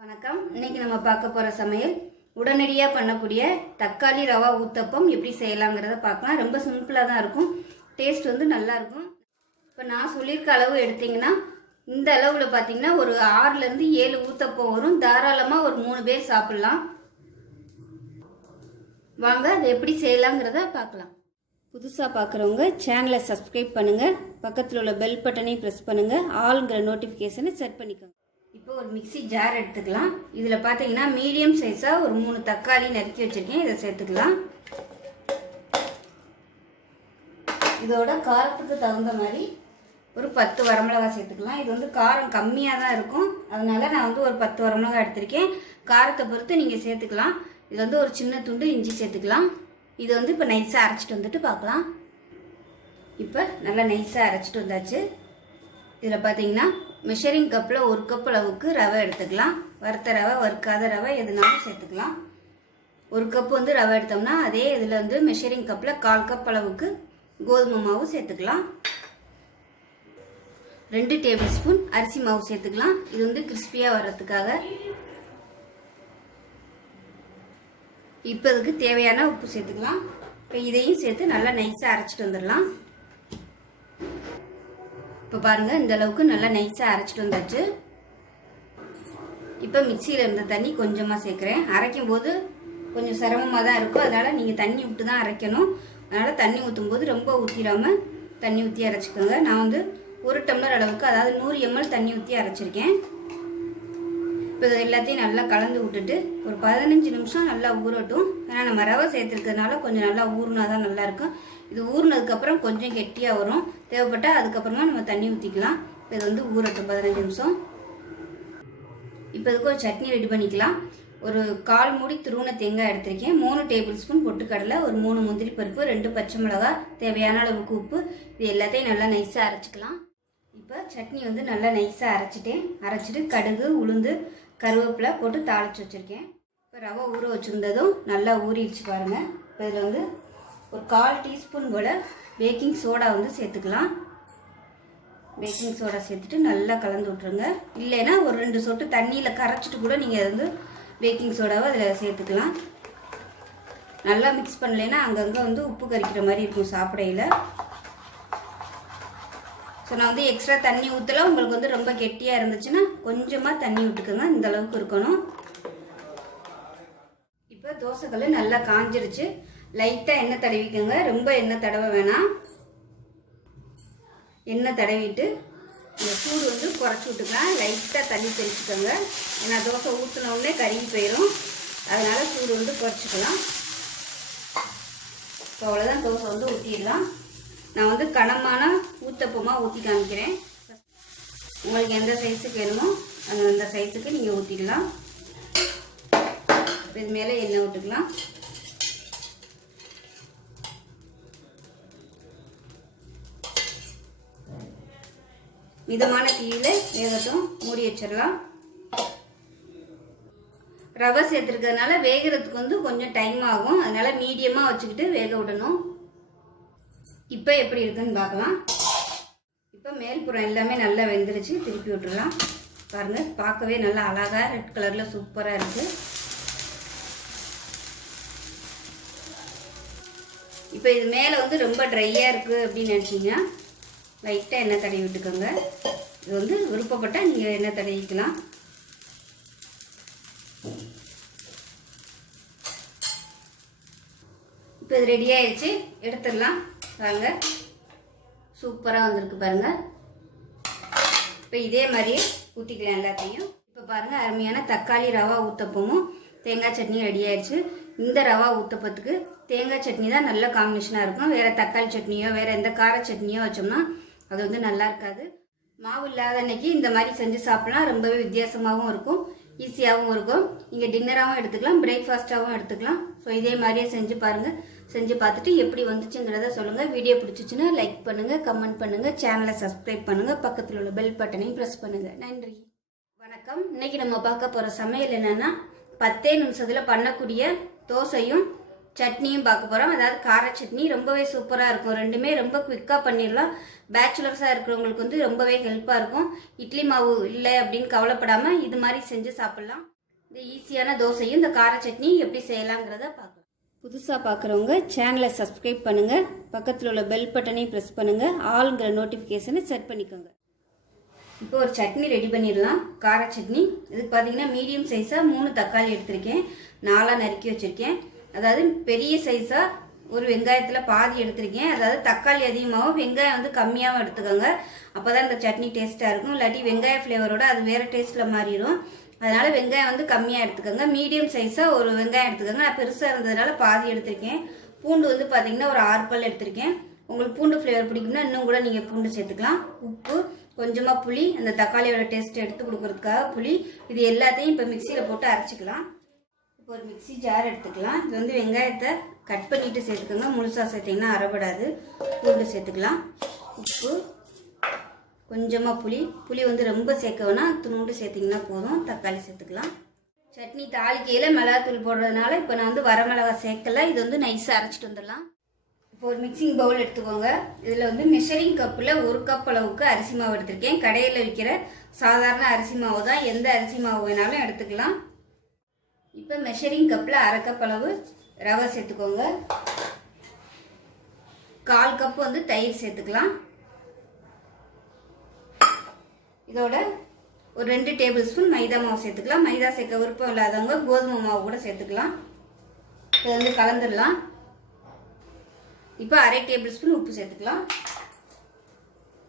வணக்கம். இன்னைக்கு நம்ம பார்க்க போற சமையல் உடனடியாக பண்ணக்கூடிய தக்காளி ரவா ஊத்தப்பம் எப்படி செய்யலாங்கிறத பார்க்கலாம். ரொம்ப சிம்பிளாக தான் இருக்கும். டேஸ்ட் வந்து நல்லா இருக்கும். இப்போ நான் சொல்லியிருக்க அளவு எடுத்தீங்கன்னா இந்த அளவில் பார்த்தீங்கன்னா ஒரு 6லேருந்து 7 ஊத்தப்பம் வரும். தாராளமாக ஒரு 3 பேர் சாப்பிட்லாம். வாங்க அதை எப்படி செய்யலாங்கிறத பார்க்கலாம். புதுசாக பார்க்குறவங்க சேனலை சப்ஸ்கிரைப் பண்ணுங்கள். பக்கத்தில் உள்ள பெல் பட்டனையும் ப்ரெஸ் பண்ணுங்கள். ஆளுங்கிற நோட்டிஃபிகேஷனை செட் பண்ணிக்கோங்க. இப்போ ஒரு மிக்சி ஜார் எடுத்துக்கலாம். இதில் பார்த்தீங்கன்னா மீடியம் சைஸாக ஒரு 3 தக்காளி நறுக்கி வச்சுருக்கேன். இதை சேர்த்துக்கலாம். இதோட காரத்துக்கு தகுந்த மாதிரி ஒரு 10 வரமிளகாய் சேர்த்துக்கலாம். இது வந்து காரம் கம்மியாக தான் இருக்கும். அதனால நான் வந்து ஒரு 10 வரமிளகாய் எடுத்திருக்கேன். காரத்தை பொறுத்து நீங்கள் சேர்த்துக்கலாம். இது வந்து ஒரு சின்ன துண்டு இஞ்சி சேர்த்துக்கலாம். இது வந்து இப்போ நைஸாக அரைச்சிட்டு வந்துட்டு பார்க்கலாம். இப்போ நல்லா நைஸாக அரைச்சிட்டு வந்தாச்சு. இதில் பார்த்தீங்கன்னா மெஷரிங் கப்பில் 1 கப் அளவுக்கு ரவை எடுத்துக்கலாம். வறுத்த ரவை, வறுக்காத ரவை எதுனாலும் சேர்த்துக்கலாம். 1 கப் வந்து ரவை எடுத்தோம்னா அதே இதில் வந்து மெஷரிங் கப்பில் 1/4 கப் அளவுக்கு கோதுமை மாவு சேர்த்துக்கலாம். 2 டேபிள் ஸ்பூன் அரிசி மாவு சேர்த்துக்கலாம். இது வந்து கிறிஸ்பியாக வர்றதுக்காக. இப்போ இதுக்கு தேவையான உப்பு சேர்த்துக்கலாம். இப்போ இதையும் சேர்த்து நல்லா நைஸாக அரைச்சிட்டு வந்துடலாம். இப்போ பாருங்கள், இந்த அளவுக்கு நல்லா நைஸாக அரைச்சிட்டு வந்தாச்சு. இப்போ மிக்சியில் இருந்த தண்ணி கொஞ்சமாக சேர்க்குறேன். அரைக்கும் போது கொஞ்சம் சிரமமாக தான் இருக்கும். அதனால் நீங்கள் தண்ணி விட்டு தான் அரைக்கணும். அதனால் தண்ணி ஊற்றும் போது ரொம்ப ஊற்றிடாமல் தண்ணி ஊற்றி அரைச்சிக்கோங்க. நான் வந்து 1 டம்ளர் அளவுக்கு, அதாவது 100 ml தண்ணி ஊற்றி அரைச்சிருக்கேன். இப்போ இது எல்லாத்தையும் நல்லா கலந்து விட்டுட்டு ஒரு 15 நிமிஷம் நல்லா ஊறட்டும். ஏன்னா நம்ம ரவை சேர்த்துருக்கிறதுனால கொஞ்சம் நல்லா ஊறினா தான் நல்லாயிருக்கும். இது ஊறினதுக்கப்புறம் கொஞ்சம் கெட்டியாக வரும். தேவைப்பட்டால் அதுக்கப்புறமா நம்ம தண்ணி ஊற்றிக்கலாம். இப்போ இது வந்து ஊறட்டும் 15 நிமிஷம். இப்போ இதுக்கு ஒரு சட்னி ரெடி பண்ணிக்கலாம். ஒரு 1/4 மூடி துருவன தேங்காய் எடுத்திருக்கேன். 3 டேபிள் ஸ்பூன் பொட்டுக்கடலை, ஒரு 3 முந்திரி பருப்பு, 2 பச்சை மிளகாய், தேவையான அளவுக்கு உப்பு. இது எல்லாத்தையும் நல்லா நைஸாக அரைச்சிக்கலாம். இப்போ சட்னி வந்து நல்லா நைஸாக அரைச்சிட்டேன். அரைச்சிட்டு கடுகு, உளுந்து, கருவேப்பிலை போட்டு தாளித்து வச்சுருக்கேன். இப்போ ரவை ஊற வச்சுருந்ததும் நல்லா ஊறிடுச்சு பாருங்கள். இப்போ இதில் வந்து ஒரு 1/4 டீஸ்பூன் போல் பேக்கிங் சோடா வந்து சேர்த்துக்கலாம். பேக்கிங் சோடா சேர்த்துட்டு நல்லா கலந்து விட்ருங்க. இல்லைன்னா ஒரு 2 சொட்டு தண்ணியில் கரைச்சிட்டு கூட நீங்கள் வந்து பேக்கிங் சோடாவை அதில் சேர்த்துக்கலாம். நல்லா மிக்ஸ் பண்ணலைன்னா அங்கங்கே வந்து உப்பு கரிக்கிற மாதிரி இருக்கும் சாப்பிடையில். ஸோ நான் வந்து எக்ஸ்ட்ரா தண்ணி ஊற்றல. உங்களுக்கு வந்து ரொம்ப கெட்டியாக இருந்துச்சுன்னா கொஞ்சமாக தண்ணி விட்டுக்கோங்க. இந்த அளவுக்கு இருக்கணும். இப்போ தோசைக்கல் நல்லா காஞ்சிருச்சு. லைட்டாக எண்ணெய் தடவிக்கோங்க. ரொம்ப எண்ணெய் தடவ வேணாம். எண்ணெய் தடவிட்டு இந்த சூடு வந்து குறைச்சி விட்டுக்கலாம். லைட்டாக தண்ணி தெளிச்சுக்கோங்க. ஏன்னா தோசை ஊற்றின உடனே கருகி போயிடும். அதனால் சூடு வந்து குறைச்சிக்கலாம். இப்போ அவ்வளோதான், தோசை வந்து ஊற்றிடலாம். நான் வந்து கனமான ஊத்தப்பமாக ஊற்றி காமிக்கிறேன். உங்களுக்கு எந்த சைஸுக்கு வேணுமோ அந்த சைஸுக்கு நீங்கள் ஊற்றிக்கலாம். இது மேலே எண்ணெய் விட்டுக்கலாம். மிதமான தீயில வேகட்டும். மூடி வச்சிடலாம். ரவை சேர்த்துருக்கிறதுனால வேகிறதுக்கு வந்து கொஞ்சம் டைம் ஆகும். அதனால மீடியமாக வச்சுக்கிட்டு வேக விடணும். இப்போ எப்படி இருக்குன்னு பார்க்கலாம். இப்போ மேல்புறம் எல்லாமே நல்லா வெந்துருச்சு. திருப்பி விட்டுடலாம். பாருங்கள், பார்க்கவே நல்லா அழகாக ரெட் கலரில் சூப்பராக இருக்குது. இப்போ இது மேலே வந்து ரொம்ப ட்ரையாக இருக்குது அப்படின்னு நினச்சிங்கன்னா லைட்டாக எண்ணெய் தடவி விட்டுக்கோங்க. இது வந்து விருப்பப்பட்டால் நீங்கள் எண்ணெய் தடவிக்கலாம். இப்போ இது ரெடி ஆயிடுச்சு. எடுத்துடலாம். பாருங்க, சூப்பராக வந்திருக்கு பாருங்கள். இப்போ இதே மாதிரியே ஊற்றிக்கலாம் எல்லாத்தையும். இப்போ பாருங்கள், அருமையான தக்காளி ரவா ஊத்தப்பமும் தேங்காய் சட்னியும் ரெடி ஆயிடுச்சு. இந்த ரவா ஊத்தப்பத்துக்கு தேங்காய் சட்னி தான் நல்ல காம்பினேஷனாக இருக்கும். வேறு தக்காளி சட்னியோ வேறு எந்த கார சட்னியோ வச்சோம்னா அது வந்து நல்லா இருக்காது. மாவு இல்லாத அன்னைக்கு இந்த மாதிரி செஞ்சு சாப்பிடலாம். ரொம்பவே வித்தியாசமாகவும் இருக்கும், ஈஸியாகவும் இருக்கும். நீங்கள் டின்னராகவும் எடுத்துக்கலாம், பிரேக்ஃபாஸ்ட்டாகவும் எடுத்துக்கலாம். ஸோ இதே மாதிரியே செஞ்சு பாருங்கள். செஞ்சு பார்த்துட்டு எப்படி வந்துச்சுங்கிறத சொல்லுங்கள். வீடியோ பிடிச்சிச்சுன்னா லைக் பண்ணுங்கள், கமெண்ட் பண்ணுங்கள், சேனலை சப்ஸ்கிரைப் பண்ணுங்கள், பக்கத்தில் உள்ள பெல் பட்டனையும் ப்ரெஸ் பண்ணுங்கள். நன்றி, வணக்கம். இன்னைக்கு நம்ம பார்க்க போகிற சமையல் என்னென்னா 10 நிமிஷத்தில் பண்ணக்கூடிய தோசையும் சட்னியும் பார்க்க போகிறோம். அதாவது கார சட்னி ரொம்பவே சூப்பராக இருக்கும். ரெண்டுமே ரொம்ப குவிக்காக பண்ணிடலாம். பேச்சுலர்ஸாக இருக்கிறவங்களுக்கு வந்து ரொம்பவே ஹெல்ப்பாக இருக்கும். இட்லி மாவு இல்லை அப்படின்னு கவலைப்படாமல் இது மாதிரி செஞ்சு சாப்பிட்லாம். இந்த ஈஸியான தோசையும் இந்த கார சட்னி எப்படி செய்யலாங்கிறத பார்க்கலாம். புதுசாக பார்க்குறவங்க சேனலை சப்ஸ்கிரைப் பண்ணுங்கள், பக்கத்தில் உள்ள பெல் பட்டனையும் ப்ரெஸ் பண்ணுங்கள், ஆளுங்கிற நோட்டிஃபிகேஷனை செட் பண்ணிக்கோங்க. இப்போ ஒரு சட்னி ரெடி பண்ணிடலாம். கார சட்னி இதுக்கு பார்த்தீங்கன்னா மீடியம் சைஸாக 3 தக்காளி எடுத்திருக்கேன், 4 நறுக்கி வச்சுருக்கேன். அதாவது பெரிய சைஸாக ஒரு வெங்காயத்தில் பாதி எடுத்திருக்கேன். அதாவது தக்காளி அதிகமாகவும் வெங்காயம் வந்து கம்மியாகவும் எடுத்துக்கோங்க. அப்போ தான் இந்த சட்னி டேஸ்ட்டாக இருக்கும். இல்லாட்டி வெங்காய ஃப்ளேவரோட அது வேறு டேஸ்ட்டில் மாறிடும். அதனால் வெங்காயம் வந்து கம்மியாக எடுத்துக்கோங்க. மீடியம் சைஸாக ஒரு வெங்காயம் எடுத்துக்கோங்க. நான் பெருசாக இருந்ததுனால பாதி எடுத்திருக்கேன். பூண்டு வந்து பார்த்தீங்கன்னா ஒரு 6 பல் எடுத்திருக்கேன். உங்களுக்கு பூண்டு ஃப்ளேவர் பிடிக்கும்னா இன்னும் கூட நீங்கள் பூண்டு சேர்த்துக்கலாம். உப்பு, கொஞ்சமாக புளி, அந்த தக்காளியோட டேஸ்ட் எடுத்து கொடுக்கறதுக்காக புளி. இது எல்லாத்தையும் இப்போ மிக்சியில் போட்டு அரைச்சிக்கலாம். இப்போ ஒரு மிக்சி ஜார் எடுத்துக்கலாம். இது வந்து வெங்காயத்தை கட் பண்ணிவிட்டு சேர்த்துக்கோங்க. முழுசாக சேர்த்திங்கன்னா அரைபடாது. பூண்டு சேர்த்துக்கலாம். உப்பு, கொஞ்சமாக புளி வந்து ரொம்ப சேர்க்க வேணாம், துணுண்டு சேர்த்திங்கன்னா போதும். தக்காளி சேர்த்துக்கலாம். சட்னி தாளிக்கையில் மிளகாத்தூள் போடுறதுனால இப்போ நான் வந்து வரமிளகா சேர்க்கலை. இது வந்து நைஸாக அரைச்சிட்டு வந்துடலாம். இப்போ ஒரு மிக்சிங் பவுல் எடுத்துக்கோங்க. இதில் வந்து மெஷரிங் கப்பில் 1 கப் அளவுக்கு அரிசி மாவு எடுத்திருக்கேன். கடையில் விற்கிற சாதாரண அரிசி மாவு தான், எந்த அரிசி மாவு வேணாலும் எடுத்துக்கலாம். இப்போ மெஷரிங் கப்பில் 1/2 கப் அளவு ரவை சேர்த்துக்கோங்க. 1/4 கப் வந்து தயிர் சேர்த்துக்கலாம். இதோட ஒரு 2 டேபிள் ஸ்பூன் மைதா மாவு சேர்த்துக்கலாம். மைதா சேர்க்க விருப்பம் இல்லாதவங்க கோதுமை மாவு கூட சேர்த்துக்கலாம். இதை வந்து கலந்துடலாம். இப்போ 1/2 டேபிள் ஸ்பூன் உப்பு சேர்த்துக்கலாம்.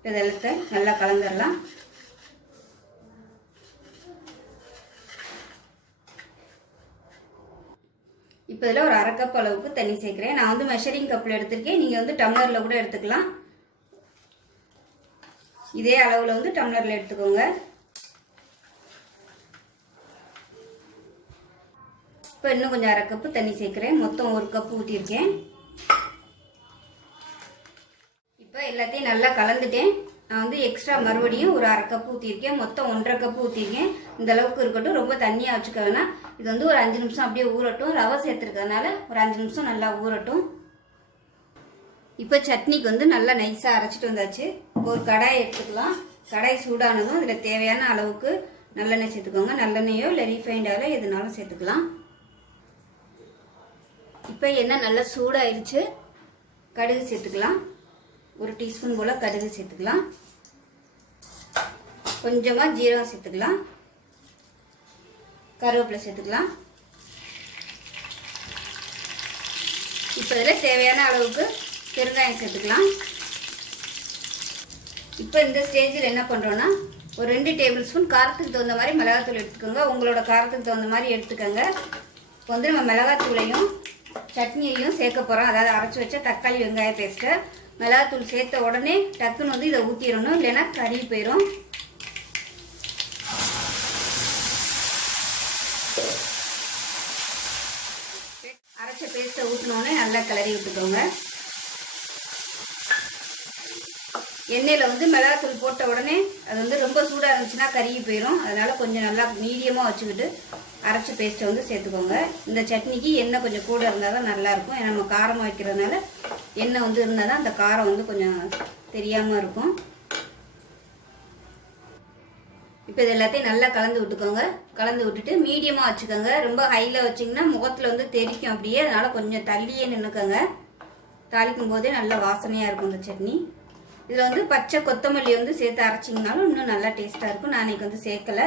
இதெல்லாம் நல்லா கலந்துடலாம். இப்போ இதில் ஒரு 1/2 கப் அளவுக்கு தண்ணி சேர்க்குறேன். நான் வந்து மெஷரிங் கப்பில் எடுத்திருக்கேன். நீங்கள் வந்து டம்ளரில் கூட எடுத்துக்கலாம். இதே அளவில் வந்து டம்ளரில் எடுத்துக்கோங்க. இப்போ இன்னும் கொஞ்சம் 1/2 கப்பு தண்ணி சேர்க்குறேன். மொத்தம் 1 கப்பு ஊற்றிருக்கேன். இப்போ எல்லாத்தையும் நல்லா கலந்துட்டேன். நான் வந்து எக்ஸ்ட்ரா மறுபடியும் ஒரு 1/2 கப்பு ஊற்றிருக்கேன். மொத்தம் 1.5 கப்பு ஊற்றிருக்கேன். இந்த அளவுக்கு இருக்கட்டும், ரொம்ப தண்ணியாக வச்சுக்க வேணாம். இது வந்து ஒரு 5 நிமிஷம் அப்படியே ஊறட்டும். ரவை சேர்த்துருக்கிறதுனால ஒரு 5 நிமிஷம் நல்லா ஊறட்டும். இப்போ சட்னிக்கு வந்து நல்லா நைஸாக அரைச்சிட்டு வந்தாச்சு. ஒரு கடாய் எடுத்துக்கலாம். கடாய் சூடானதும் இதில் தேவையான அளவுக்கு நல்லெண்ணெய் சேர்த்துக்கோங்க. நல்லெண்ணெயோ இல்லை ரீஃபைண்ட் ஆயிலோ எதுனாலும் சேர்த்துக்கலாம். இப்போ எண்ணெய் நல்லா சூடாயிருச்சு. கடுகு சேர்த்துக்கலாம். 1 டீஸ்பூன் போல் கடுகு சேர்த்துக்கலாம். கொஞ்சமாக ஜீரகம் சேர்த்துக்கலாம். கருவேப்பிலை சேர்த்துக்கலாம். இப்போ இதில் தேவையான அளவுக்கு பெருங்காயம் சேர்த்துக்கலாம். இப்போ இந்த ஸ்டேஜில் என்ன பண்ணுறோன்னா ஒரு 2 டேபிள் ஸ்பூன் காரத்துக்கு தகுந்த மாதிரி மிளகாத்தூள் எடுத்துக்கோங்க. உங்களோட காரத்துக்கு தகுந்த மாதிரி எடுத்துக்கோங்க. இப்போ வந்து நம்ம மிளகாத்தூளையும் சட்னியையும் சேர்க்க போகிறோம். அதாவது அரைச்சி வச்ச தக்காளி வெங்காய பேஸ்ட்டை மிளகாத்தூள் சேர்த்த உடனே டக்குன்னு வந்து இதை ஊற்றிடணும், இல்லைன்னா கறி போயிடும். அரைச்ச பேஸ்ட்டை ஊற்றினோடனே நல்லா கிளறி விட்டுக்கோங்க. எண்ணெயில் வந்து மிளகாத்தூள் போட்ட உடனே அது வந்து ரொம்ப சூடாக இருந்துச்சுன்னா கருகி போயிடும். அதனால் கொஞ்சம் நல்லா மீடியமாக வச்சுக்கிட்டு அரைச்ச பேஸ்ட்டை வந்து சேர்த்துக்கோங்க. இந்த சட்னிக்கு எண்ணெய் கொஞ்சம் கூட இருந்தால் தான் நல்லாயிருக்கும். ஏன்னா நம்ம காரமாக வைக்கிறதுனால எண்ணெய் வந்து இருந்தால் தான் அந்த காரம் வந்து கொஞ்சம் தெரியாமல் இருக்கும். இப்போ இது எல்லாத்தையும் நல்லா கலந்து விட்டுக்கோங்க. கலந்து விட்டுட்டு மீடியமாக வச்சுக்கோங்க. ரொம்ப ஹையில் வச்சிங்கன்னா முகத்தில் வந்து தெரிக்கும் அப்படியே. அதனால் கொஞ்சம் தள்ளியே நின்றுக்கோங்க. தாளிக்கும் போதே நல்ல வாசனையாக இருக்கும் இந்த சட்னி. இதில் வந்து பச்சை கொத்தமல்லி வந்து சேர்த்து அரைச்சிங்கனாலும் இன்னும் நல்லா டேஸ்ட்டாக இருக்கும். நான் இன்றைக்கி வந்து சேர்க்கலை.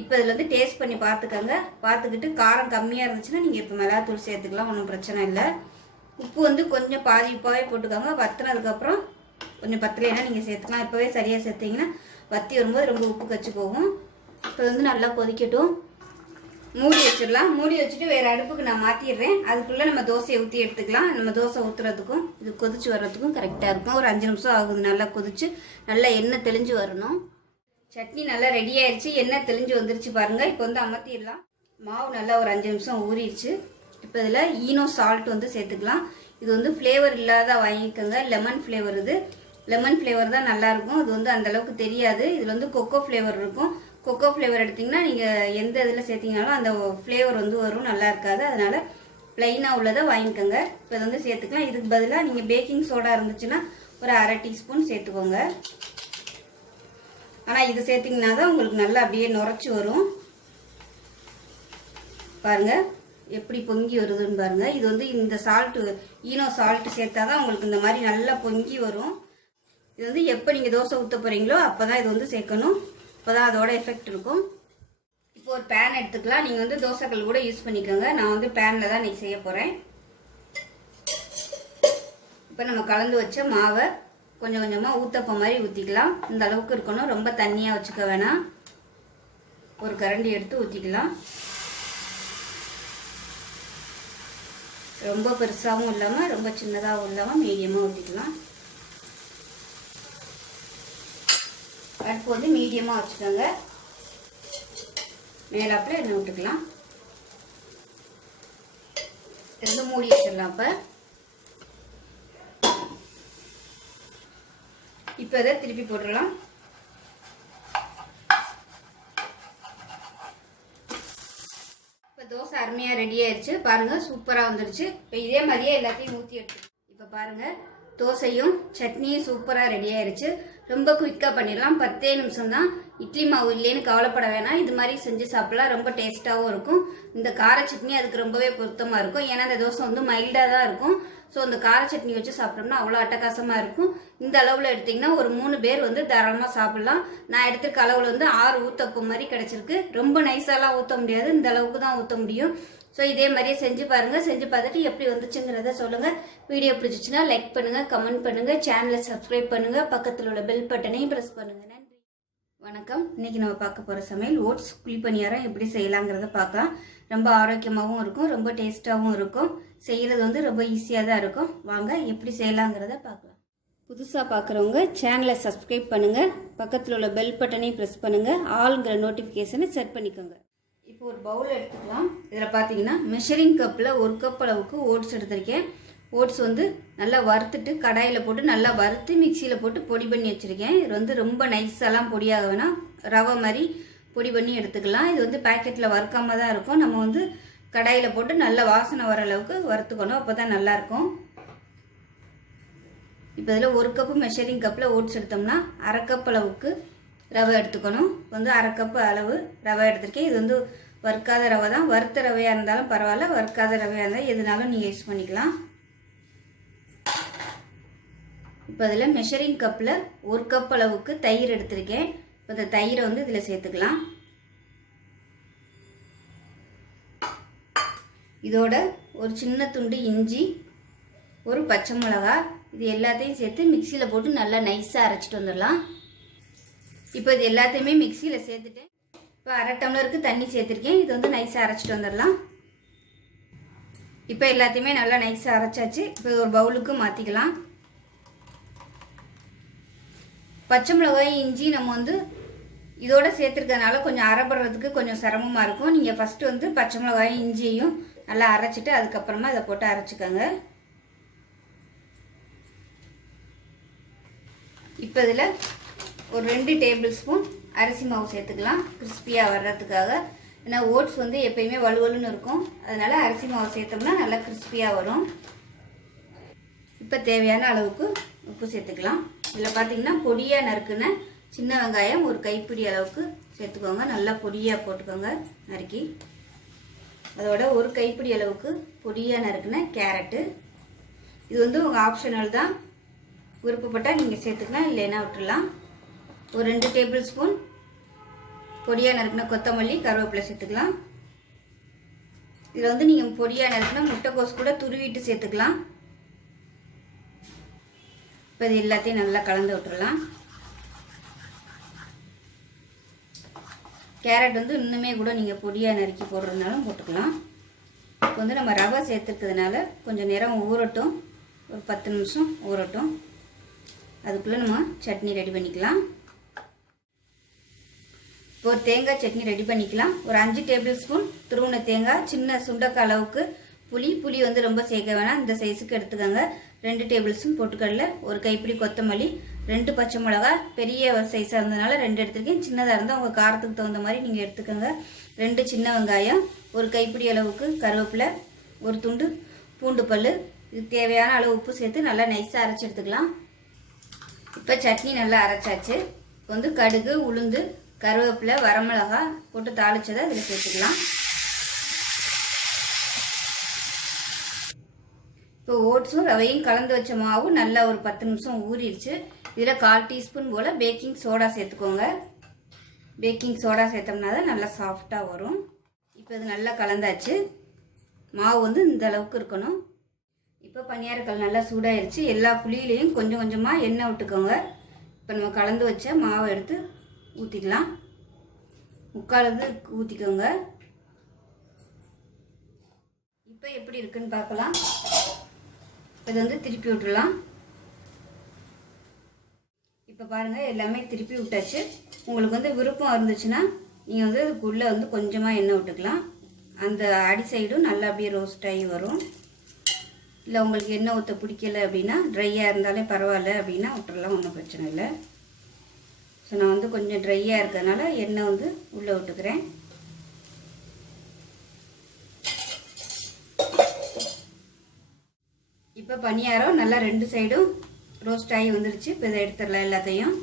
இப்போ இதில் வந்து டேஸ்ட் பண்ணி பார்த்துக்கோங்க. பார்த்துக்கிட்டு காரம் கம்மியாக இருந்துச்சுன்னா நீங்கள் இப்போ மிளகாத்தூள் சேர்த்துக்கலாம், ஒன்றும் பிரச்சனை இல்லை. உப்பு வந்து கொஞ்சம் பாதி உப்பாகவே போட்டுக்கோங்க. வற்றினதுக்கப்புறம் கொஞ்சம் பத்தலைன்னா நீங்கள் சேர்த்துக்கலாம். இப்போவே சரியாக சேர்த்திங்கன்னா வற்றி வரும்போது ரொம்ப உப்பு கச்சி போகும். இப்போ வந்து நல்லா கொதிக்கட்டும். மூடி வச்சிடலாம். மூடி வச்சுட்டு வேறு அடுப்புக்கு நான் மாற்றிடுறேன். அதுக்குள்ளே நம்ம தோசையை ஊற்றி எடுத்துக்கலாம். நம்ம தோசை ஊற்றுறதுக்கும் இது கொதிச்சு வர்றதுக்கும் கரெக்டாக இருக்கும். ஒரு 5 நிமிஷம் ஆகுது. நல்லா கொதிச்சு நல்லா எண்ணெய் தெளிஞ்சு வரணும். சட்னி நல்லா ரெடி ஆயிடுச்சு. எண்ணெய் தெளிஞ்சு வந்துருச்சு பாருங்கள். இப்போ வந்து அமர்த்திடலாம். மாவு நல்லா ஒரு 5 நிமிஷம் ஊறிடுச்சு. இப்போ இதில் ஈனோ சால்ட் வந்து சேர்த்துக்கலாம். இது வந்து ஃப்ளேவர் இல்லாத வாங்கிக்கோங்க. Lemon flavour. இது லெமன் ஃப்ளேவர் தான் நல்லாயிருக்கும். இது வந்து அந்தளவுக்கு தெரியாது. இதில் வந்து கொக்கோ ஃப்ளேவர் இருக்கும். கொக்கோ ஃப்ளேவர் எடுத்திங்கன்னா நீங்கள் எந்த இதில் சேர்த்திங்கனாலும் அந்த ஃப்ளேவர் வந்து வரும், நல்லா இருக்காது. அதனால் ப்ளைனாக உள்ளதை வாங்கிக்கோங்க. இப்போ இதை வந்து சேர்த்துக்கலாம். இதுக்கு பதிலாக நீங்கள் பேக்கிங் சோடா இருந்துச்சுன்னா ஒரு 1/2 டீஸ்பூன் சேர்த்துக்கோங்க. ஆனால் இது சேர்த்திங்கன்னா தான் உங்களுக்கு நல்லா அப்படியே நுரைச்சி வரும். பாருங்கள் எப்படி பொங்கி வருதுன்னு பாருங்கள். இது வந்து இந்த ஈனோ சால்ட்டு சேர்த்தா தான் உங்களுக்கு இந்த மாதிரி நல்லா பொங்கி வரும். இது வந்து எப்போ நீங்கள் தோசை ஊற்ற போகிறீங்களோ அப்போ தான் இது வந்து சேர்க்கணும். அப்போ தான் அதோட எஃபெக்ட் இருக்கும். இப்போ ஒரு பேன் எடுத்துக்கலாம். நீங்கள் வந்து தோசைக்கல் கூட யூஸ் பண்ணிக்கோங்க. நான் வந்து பேனில் தான் இன்றைக்கி செய்ய போகிறேன். இப்போ நம்ம கலந்து வச்ச மாவை கொஞ்சம் கொஞ்சமாக ஊத்தப்ப மாதிரி ஊற்றிக்கலாம். இந்த அளவுக்கு இருக்கணும், ரொம்ப தண்ணியாக வச்சுக்க வேணாம். ஒரு கரண்டி எடுத்து ஊற்றிக்கலாம். ரொம்ப பெருசாகவும் இல்லாமல் ரொம்ப சின்னதாகவும் இல்லாமல் மீடியமாக ஊற்றிக்கலாம். அடுப்பு வந்து மீடியமாக வச்சுக்கோங்க. மேலாப்பில் எண்ணெய் விட்டுக்கலாம். இது வந்து மூடி வச்சிடலாம். இப்போ இதை திருப்பி போட்டுடலாம். இப்போ தோசை அருமையாக ரெடி ஆயிடுச்சு. பாருங்கள் சூப்பராக வந்துடுச்சு. இப்போ இதே மாதிரியே எல்லாத்தையும் ஊற்றி எடுத்து இப்போ பாருங்கள் தோசையும் சட்னியும் சூப்பராக ரெடி ஆயிடுச்சு. ரொம்ப குயிக்காக பண்ணிடலாம். 10 நிமிஷம் தான். இட்லி மாவு இல்லைன்னு கவலைப்பட வேணாம். இது மாதிரி செஞ்சு சாப்பிடலாம். ரொம்ப டேஸ்ட்டாகவும் இருக்கும். இந்த கார சட்னி அதுக்கு ரொம்பவே பொருத்தமாக இருக்கும். ஏன்னா இந்த தோசை வந்து மைல்டாக தான் இருக்கும். ஸோ இந்த கார சட்னி வச்சு சாப்பிட்டோம்னா அவ்வளோ அட்டகாசமாக இருக்கும். இந்த அளவில் எடுத்திங்கன்னா ஒரு 3 பேர் வந்து தாராளமாக சாப்பிட்லாம். நான் எடுத்துருக்க அளவில் வந்து 6 ஊத்தப்பம் மாதிரி கிடச்சிருக்கு. ரொம்ப நைஸாலாம் ஊற்ற முடியாது, இந்த அளவுக்கு தான் ஊற்ற முடியும். ஸோ இதே மாதிரியே செஞ்சு பாருங்கள். செஞ்சு பார்த்துட்டு எப்படி வந்துச்சுங்கிறத சொல்லுங்கள். வீடியோ பிடிச்சிச்சுன்னா லைக் பண்ணுங்கள், கமெண்ட் பண்ணுங்கள், சேனலை சப்ஸ்கிரைப் பண்ணுங்கள், பக்கத்தில் உள்ள பெல் பட்டனையும் ப்ரெஸ் பண்ணுங்கள். நன்றி, வணக்கம். இன்றைக்கி நம்ம பார்க்க போகிற சமையல் ஓட்ஸ் குழிப்பணியாரம் எப்படி செய்யலாங்கிறத பார்க்கலாம். ரொம்ப ஆரோக்கியமாகவும் இருக்கும், ரொம்ப டேஸ்ட்டாகவும் இருக்கும். செய்கிறது வந்து ரொம்ப ஈஸியாக தான் இருக்கும். வாங்க எப்படி செய்யலாங்கிறத பார்க்கலாம். புதுசாக பார்க்குறவங்க சேனலை சப்ஸ்கிரைப் பண்ணுங்கள், பக்கத்தில் உள்ள பெல் பட்டனையும் ப்ரெஸ் பண்ணுங்கள், ஆளுங்கிற நோட்டிஃபிகேஷனை செட் பண்ணிக்கோங்க. இப்போ ஒரு பவுல் எடுத்துக்கலாம். இதில் பார்த்தீங்கன்னா மெஷரிங் கப்பில் 1 கப் அளவுக்கு ஓட்ஸ் எடுத்திருக்கேன். ஓட்ஸ் வந்து நல்லா வறுத்துட்டு கடாயில் போட்டு நல்லா வறுத்து மிக்சியில் போட்டு பொடி பண்ணி வச்சுருக்கேன். இது வந்து ரொம்ப நைஸாலாம் பொடியாக வேணாம், ரவை மாதிரி பொடி பண்ணி எடுத்துக்கலாம். இது வந்து பேக்கெட்டில் வறுக்காமல் தான் இருக்கும். நம்ம வந்து கடாயில் போட்டு நல்ல வாசனை வர அளவுக்கு வறுத்துக்கணும், அப்போ தான் நல்லாயிருக்கும். இப்போ இதில் 1 கப்பு மெஷரிங் கப்பில் ஓட்ஸ் எடுத்தோம்னா 1/2 கப் அளவுக்கு ரவை எடுத்துக்கணும். வந்து 1/2 கப்பு அளவு ரவை எடுத்திருக்கேன். இது வந்து வறுக்காத ரவை தான். வறுத்த ரவையாக இருந்தாலும் பரவாயில்ல, வறுக்காத ரவையாக இருந்தாலும் எதுனாலும் நீங்கள் யூஸ் பண்ணிக்கலாம். இப்போ இதில் மெஷரிங் கப்பில் 1 கப் அளவுக்கு தயிர் எடுத்திருக்கேன். இப்போ இந்த தயிரை வந்து இதில் சேர்த்துக்கலாம். இதோட ஒரு சின்ன துண்டு இஞ்சி, ஒரு பச்சை மிளகா, இது எல்லாத்தையும் சேர்த்து மிக்சியில் போட்டு நல்லா நைஸாக அரைச்சிட்டு வந்துடலாம். இப்போ இது எல்லாத்தையுமே மிக்சியில் சேர்த்துட்டேன். இப்போ 1/2 டம்ளருக்கு தண்ணி சேர்த்துருக்கேன். இது வந்து நைஸாக அரைச்சிட்டு வந்துடலாம். இப்போ எல்லாத்தையுமே நல்லா நைஸாக அரைச்சாச்சு. இப்போ ஒரு பவுலுக்கு மாற்றிக்கலாம். பச்சை மிளகாய் இஞ்சி நம்ம வந்து இதோட சேர்த்துருக்கறதுனால கொஞ்சம் அரைப்படுறதுக்கு கொஞ்சம் சிரமமாக இருக்கும். நீங்கள் ஃபஸ்ட்டு வந்து பச்சை மிளகாயும் இஞ்சியையும் நல்லா அரைச்சிட்டு அதுக்கப்புறமா இதை போட்டு அரைச்சிக்கோங்க. இப்போ இதில் ஒரு 2 டேபிள் ஸ்பூன் அரிசி மாவு சேர்த்துக்கலாம், கிறிஸ்பியாக வர்றதுக்காக. ஏன்னா ஓட்ஸ் வந்து எப்பயுமே வலுவலுன்னு இருக்கும், அதனால் அரிசி மாவு சேர்த்தோம்னா நல்லா கிறிஸ்பியாக வரும். இப்போ தேவையான அளவுக்கு உப்பு சேர்த்துக்கலாம். இதில் பார்த்தீங்கன்னா பொடியாக நறுக்குன சின்ன வெங்காயம் ஒரு கைப்பிடி அளவுக்கு சேர்த்துக்கோங்க. நல்லா பொடியாக போட்டுக்கோங்க நறுக்கி. அதோட ஒரு கைப்பிடி அளவுக்கு பொடியாக நறுக்குன கேரட்டு. இது வந்து உங்கள் ஆப்ஷனல் தான், விருப்பப்பட்டால் நீங்கள் சேர்த்துக்கலாம், இல்லைன்னா விட்டுடலாம். ஒரு 2 டேபிள் ஸ்பூன் பொடியாக நறுக்குன கொத்தமல்லி, கருவேப்பிலை சேர்த்துக்கலாம். இதில் வந்து நீங்கள் பொடியாக நறுக்குன முட்டைக்கோஸ் கூட துருவிட்டு சேர்த்துக்கலாம். இப்போ இது எல்லாத்தையும் நல்லா கலந்து விட்டுடலாம். கேரட் வந்து இன்னுமே கூட நீங்கள் பொடியாக நறுக்கி போடுறதுனாலும் போட்டுக்கலாம். இப்போ வந்து நம்ம ரவை சேர்த்துக்கிறதுனால கொஞ்சம் நேரம் ஊறட்டும், ஒரு 10 நிமிஷம் ஊறட்டும். அதுக்குள்ளே நம்ம சட்னி ரெடி பண்ணிக்கலாம். இப்போ ஒரு தேங்காய் சட்னி ரெடி பண்ணிக்கலாம். ஒரு 5 டேபிள் ஸ்பூன் துருவின தேங்காய், சின்ன சுண்டக்காய் அளவுக்கு புளி வந்து ரொம்ப சேர்க்க வேணாம், இந்த சைஸுக்கு எடுத்துக்கோங்க. 2 டேபிள் ஸ்பூன் பொட்டுக்கடலை, ஒரு கைப்பிடி கொத்தமல்லி, 2 பச்சை மிளகாய், பெரிய சைஸாக இருந்ததுனால 2 எடுத்துருக்கேன். சின்னதாக இருந்தால் உங்கள் காரத்துக்கு தகுந்த மாதிரி நீங்கள் எடுத்துக்கோங்க. 2 சின்ன வெங்காயம், ஒரு கைப்பிடி அளவுக்கு கருவேப்பிலை, ஒரு துண்டு பூண்டு பல், இது தேவையான அளவு உப்பு சேர்த்து நல்லா நைஸாக அரைச்சி எடுத்துக்கலாம். இப்போ சட்னி நல்லா அரைச்சாச்சு. இப்போ வந்து கடுகு, உளுந்து, கருவேப்பிலை, வரமிளகாய் போட்டு தாளிச்சதை இதில் சேர்த்துக்கலாம். இப்போ ஓட்ஸும் ரவையும் கலந்து வச்ச மாவு நல்லா ஒரு 10 நிமிஷம் ஊறிடுச்சு. இதில் 1/4 டீஸ்பூன் போல் பேக்கிங் சோடா சேர்த்துக்கோங்க. பேக்கிங் சோடா சேர்த்தோம்னா தான் நல்லா சாஃப்டாக வரும். இப்போ இது நல்லா கலந்தாச்சு. மாவு வந்து இந்த அளவுக்கு இருக்கணும். இப்போ பணியாரக்கல் நல்லா சூடாயிருச்சு. எல்லா குழியிலையும் கொஞ்சம் கொஞ்சமாக எண்ணெய் விட்டுக்கோங்க. இப்போ நம்ம கலந்து வச்ச மாவை எடுத்து ஊற்றிக்கலாம். 3/4 இது ஊற்றிக்கோங்க. இப்போ எப்படி இருக்குன்னு பார்க்கலாம். இது வந்து திருப்பி விட்டுடலாம். இப்போ பாருங்கள், எல்லாமே திருப்பி விட்டாச்சு. உங்களுக்கு வந்து விருப்பம் இருந்துச்சுன்னா நீங்கள் வந்து இதுக்குள்ளே வந்து கொஞ்சமாக எண்ணெய் விட்டுக்கலாம். அந்த அடி சைடும் நல்லா அப்படியே ரோஸ்ட் ஆகி வரும். இல்லை உங்களுக்கு எண்ணெய் ஊற்ற பிடிக்கல அப்படின்னா, ட்ரையாக இருந்தாலே பரவாயில்ல அப்படின்னா விட்டுறலாம், ஒன்றும் பிரச்சனை இல்லை. ஸோ நான் வந்து கொஞ்சம் ட்ரையாக இருக்கிறதுனால எண்ணெய் வந்து உள்ளே விட்டுக்கிறேன். இப்போ பணியாரம் நல்லா 2 சைடும் ரோஸ்ட் ஆகி வந்துருச்சு. இப்போ இதை எடுத்துடலாம் எல்லாத்தையும்.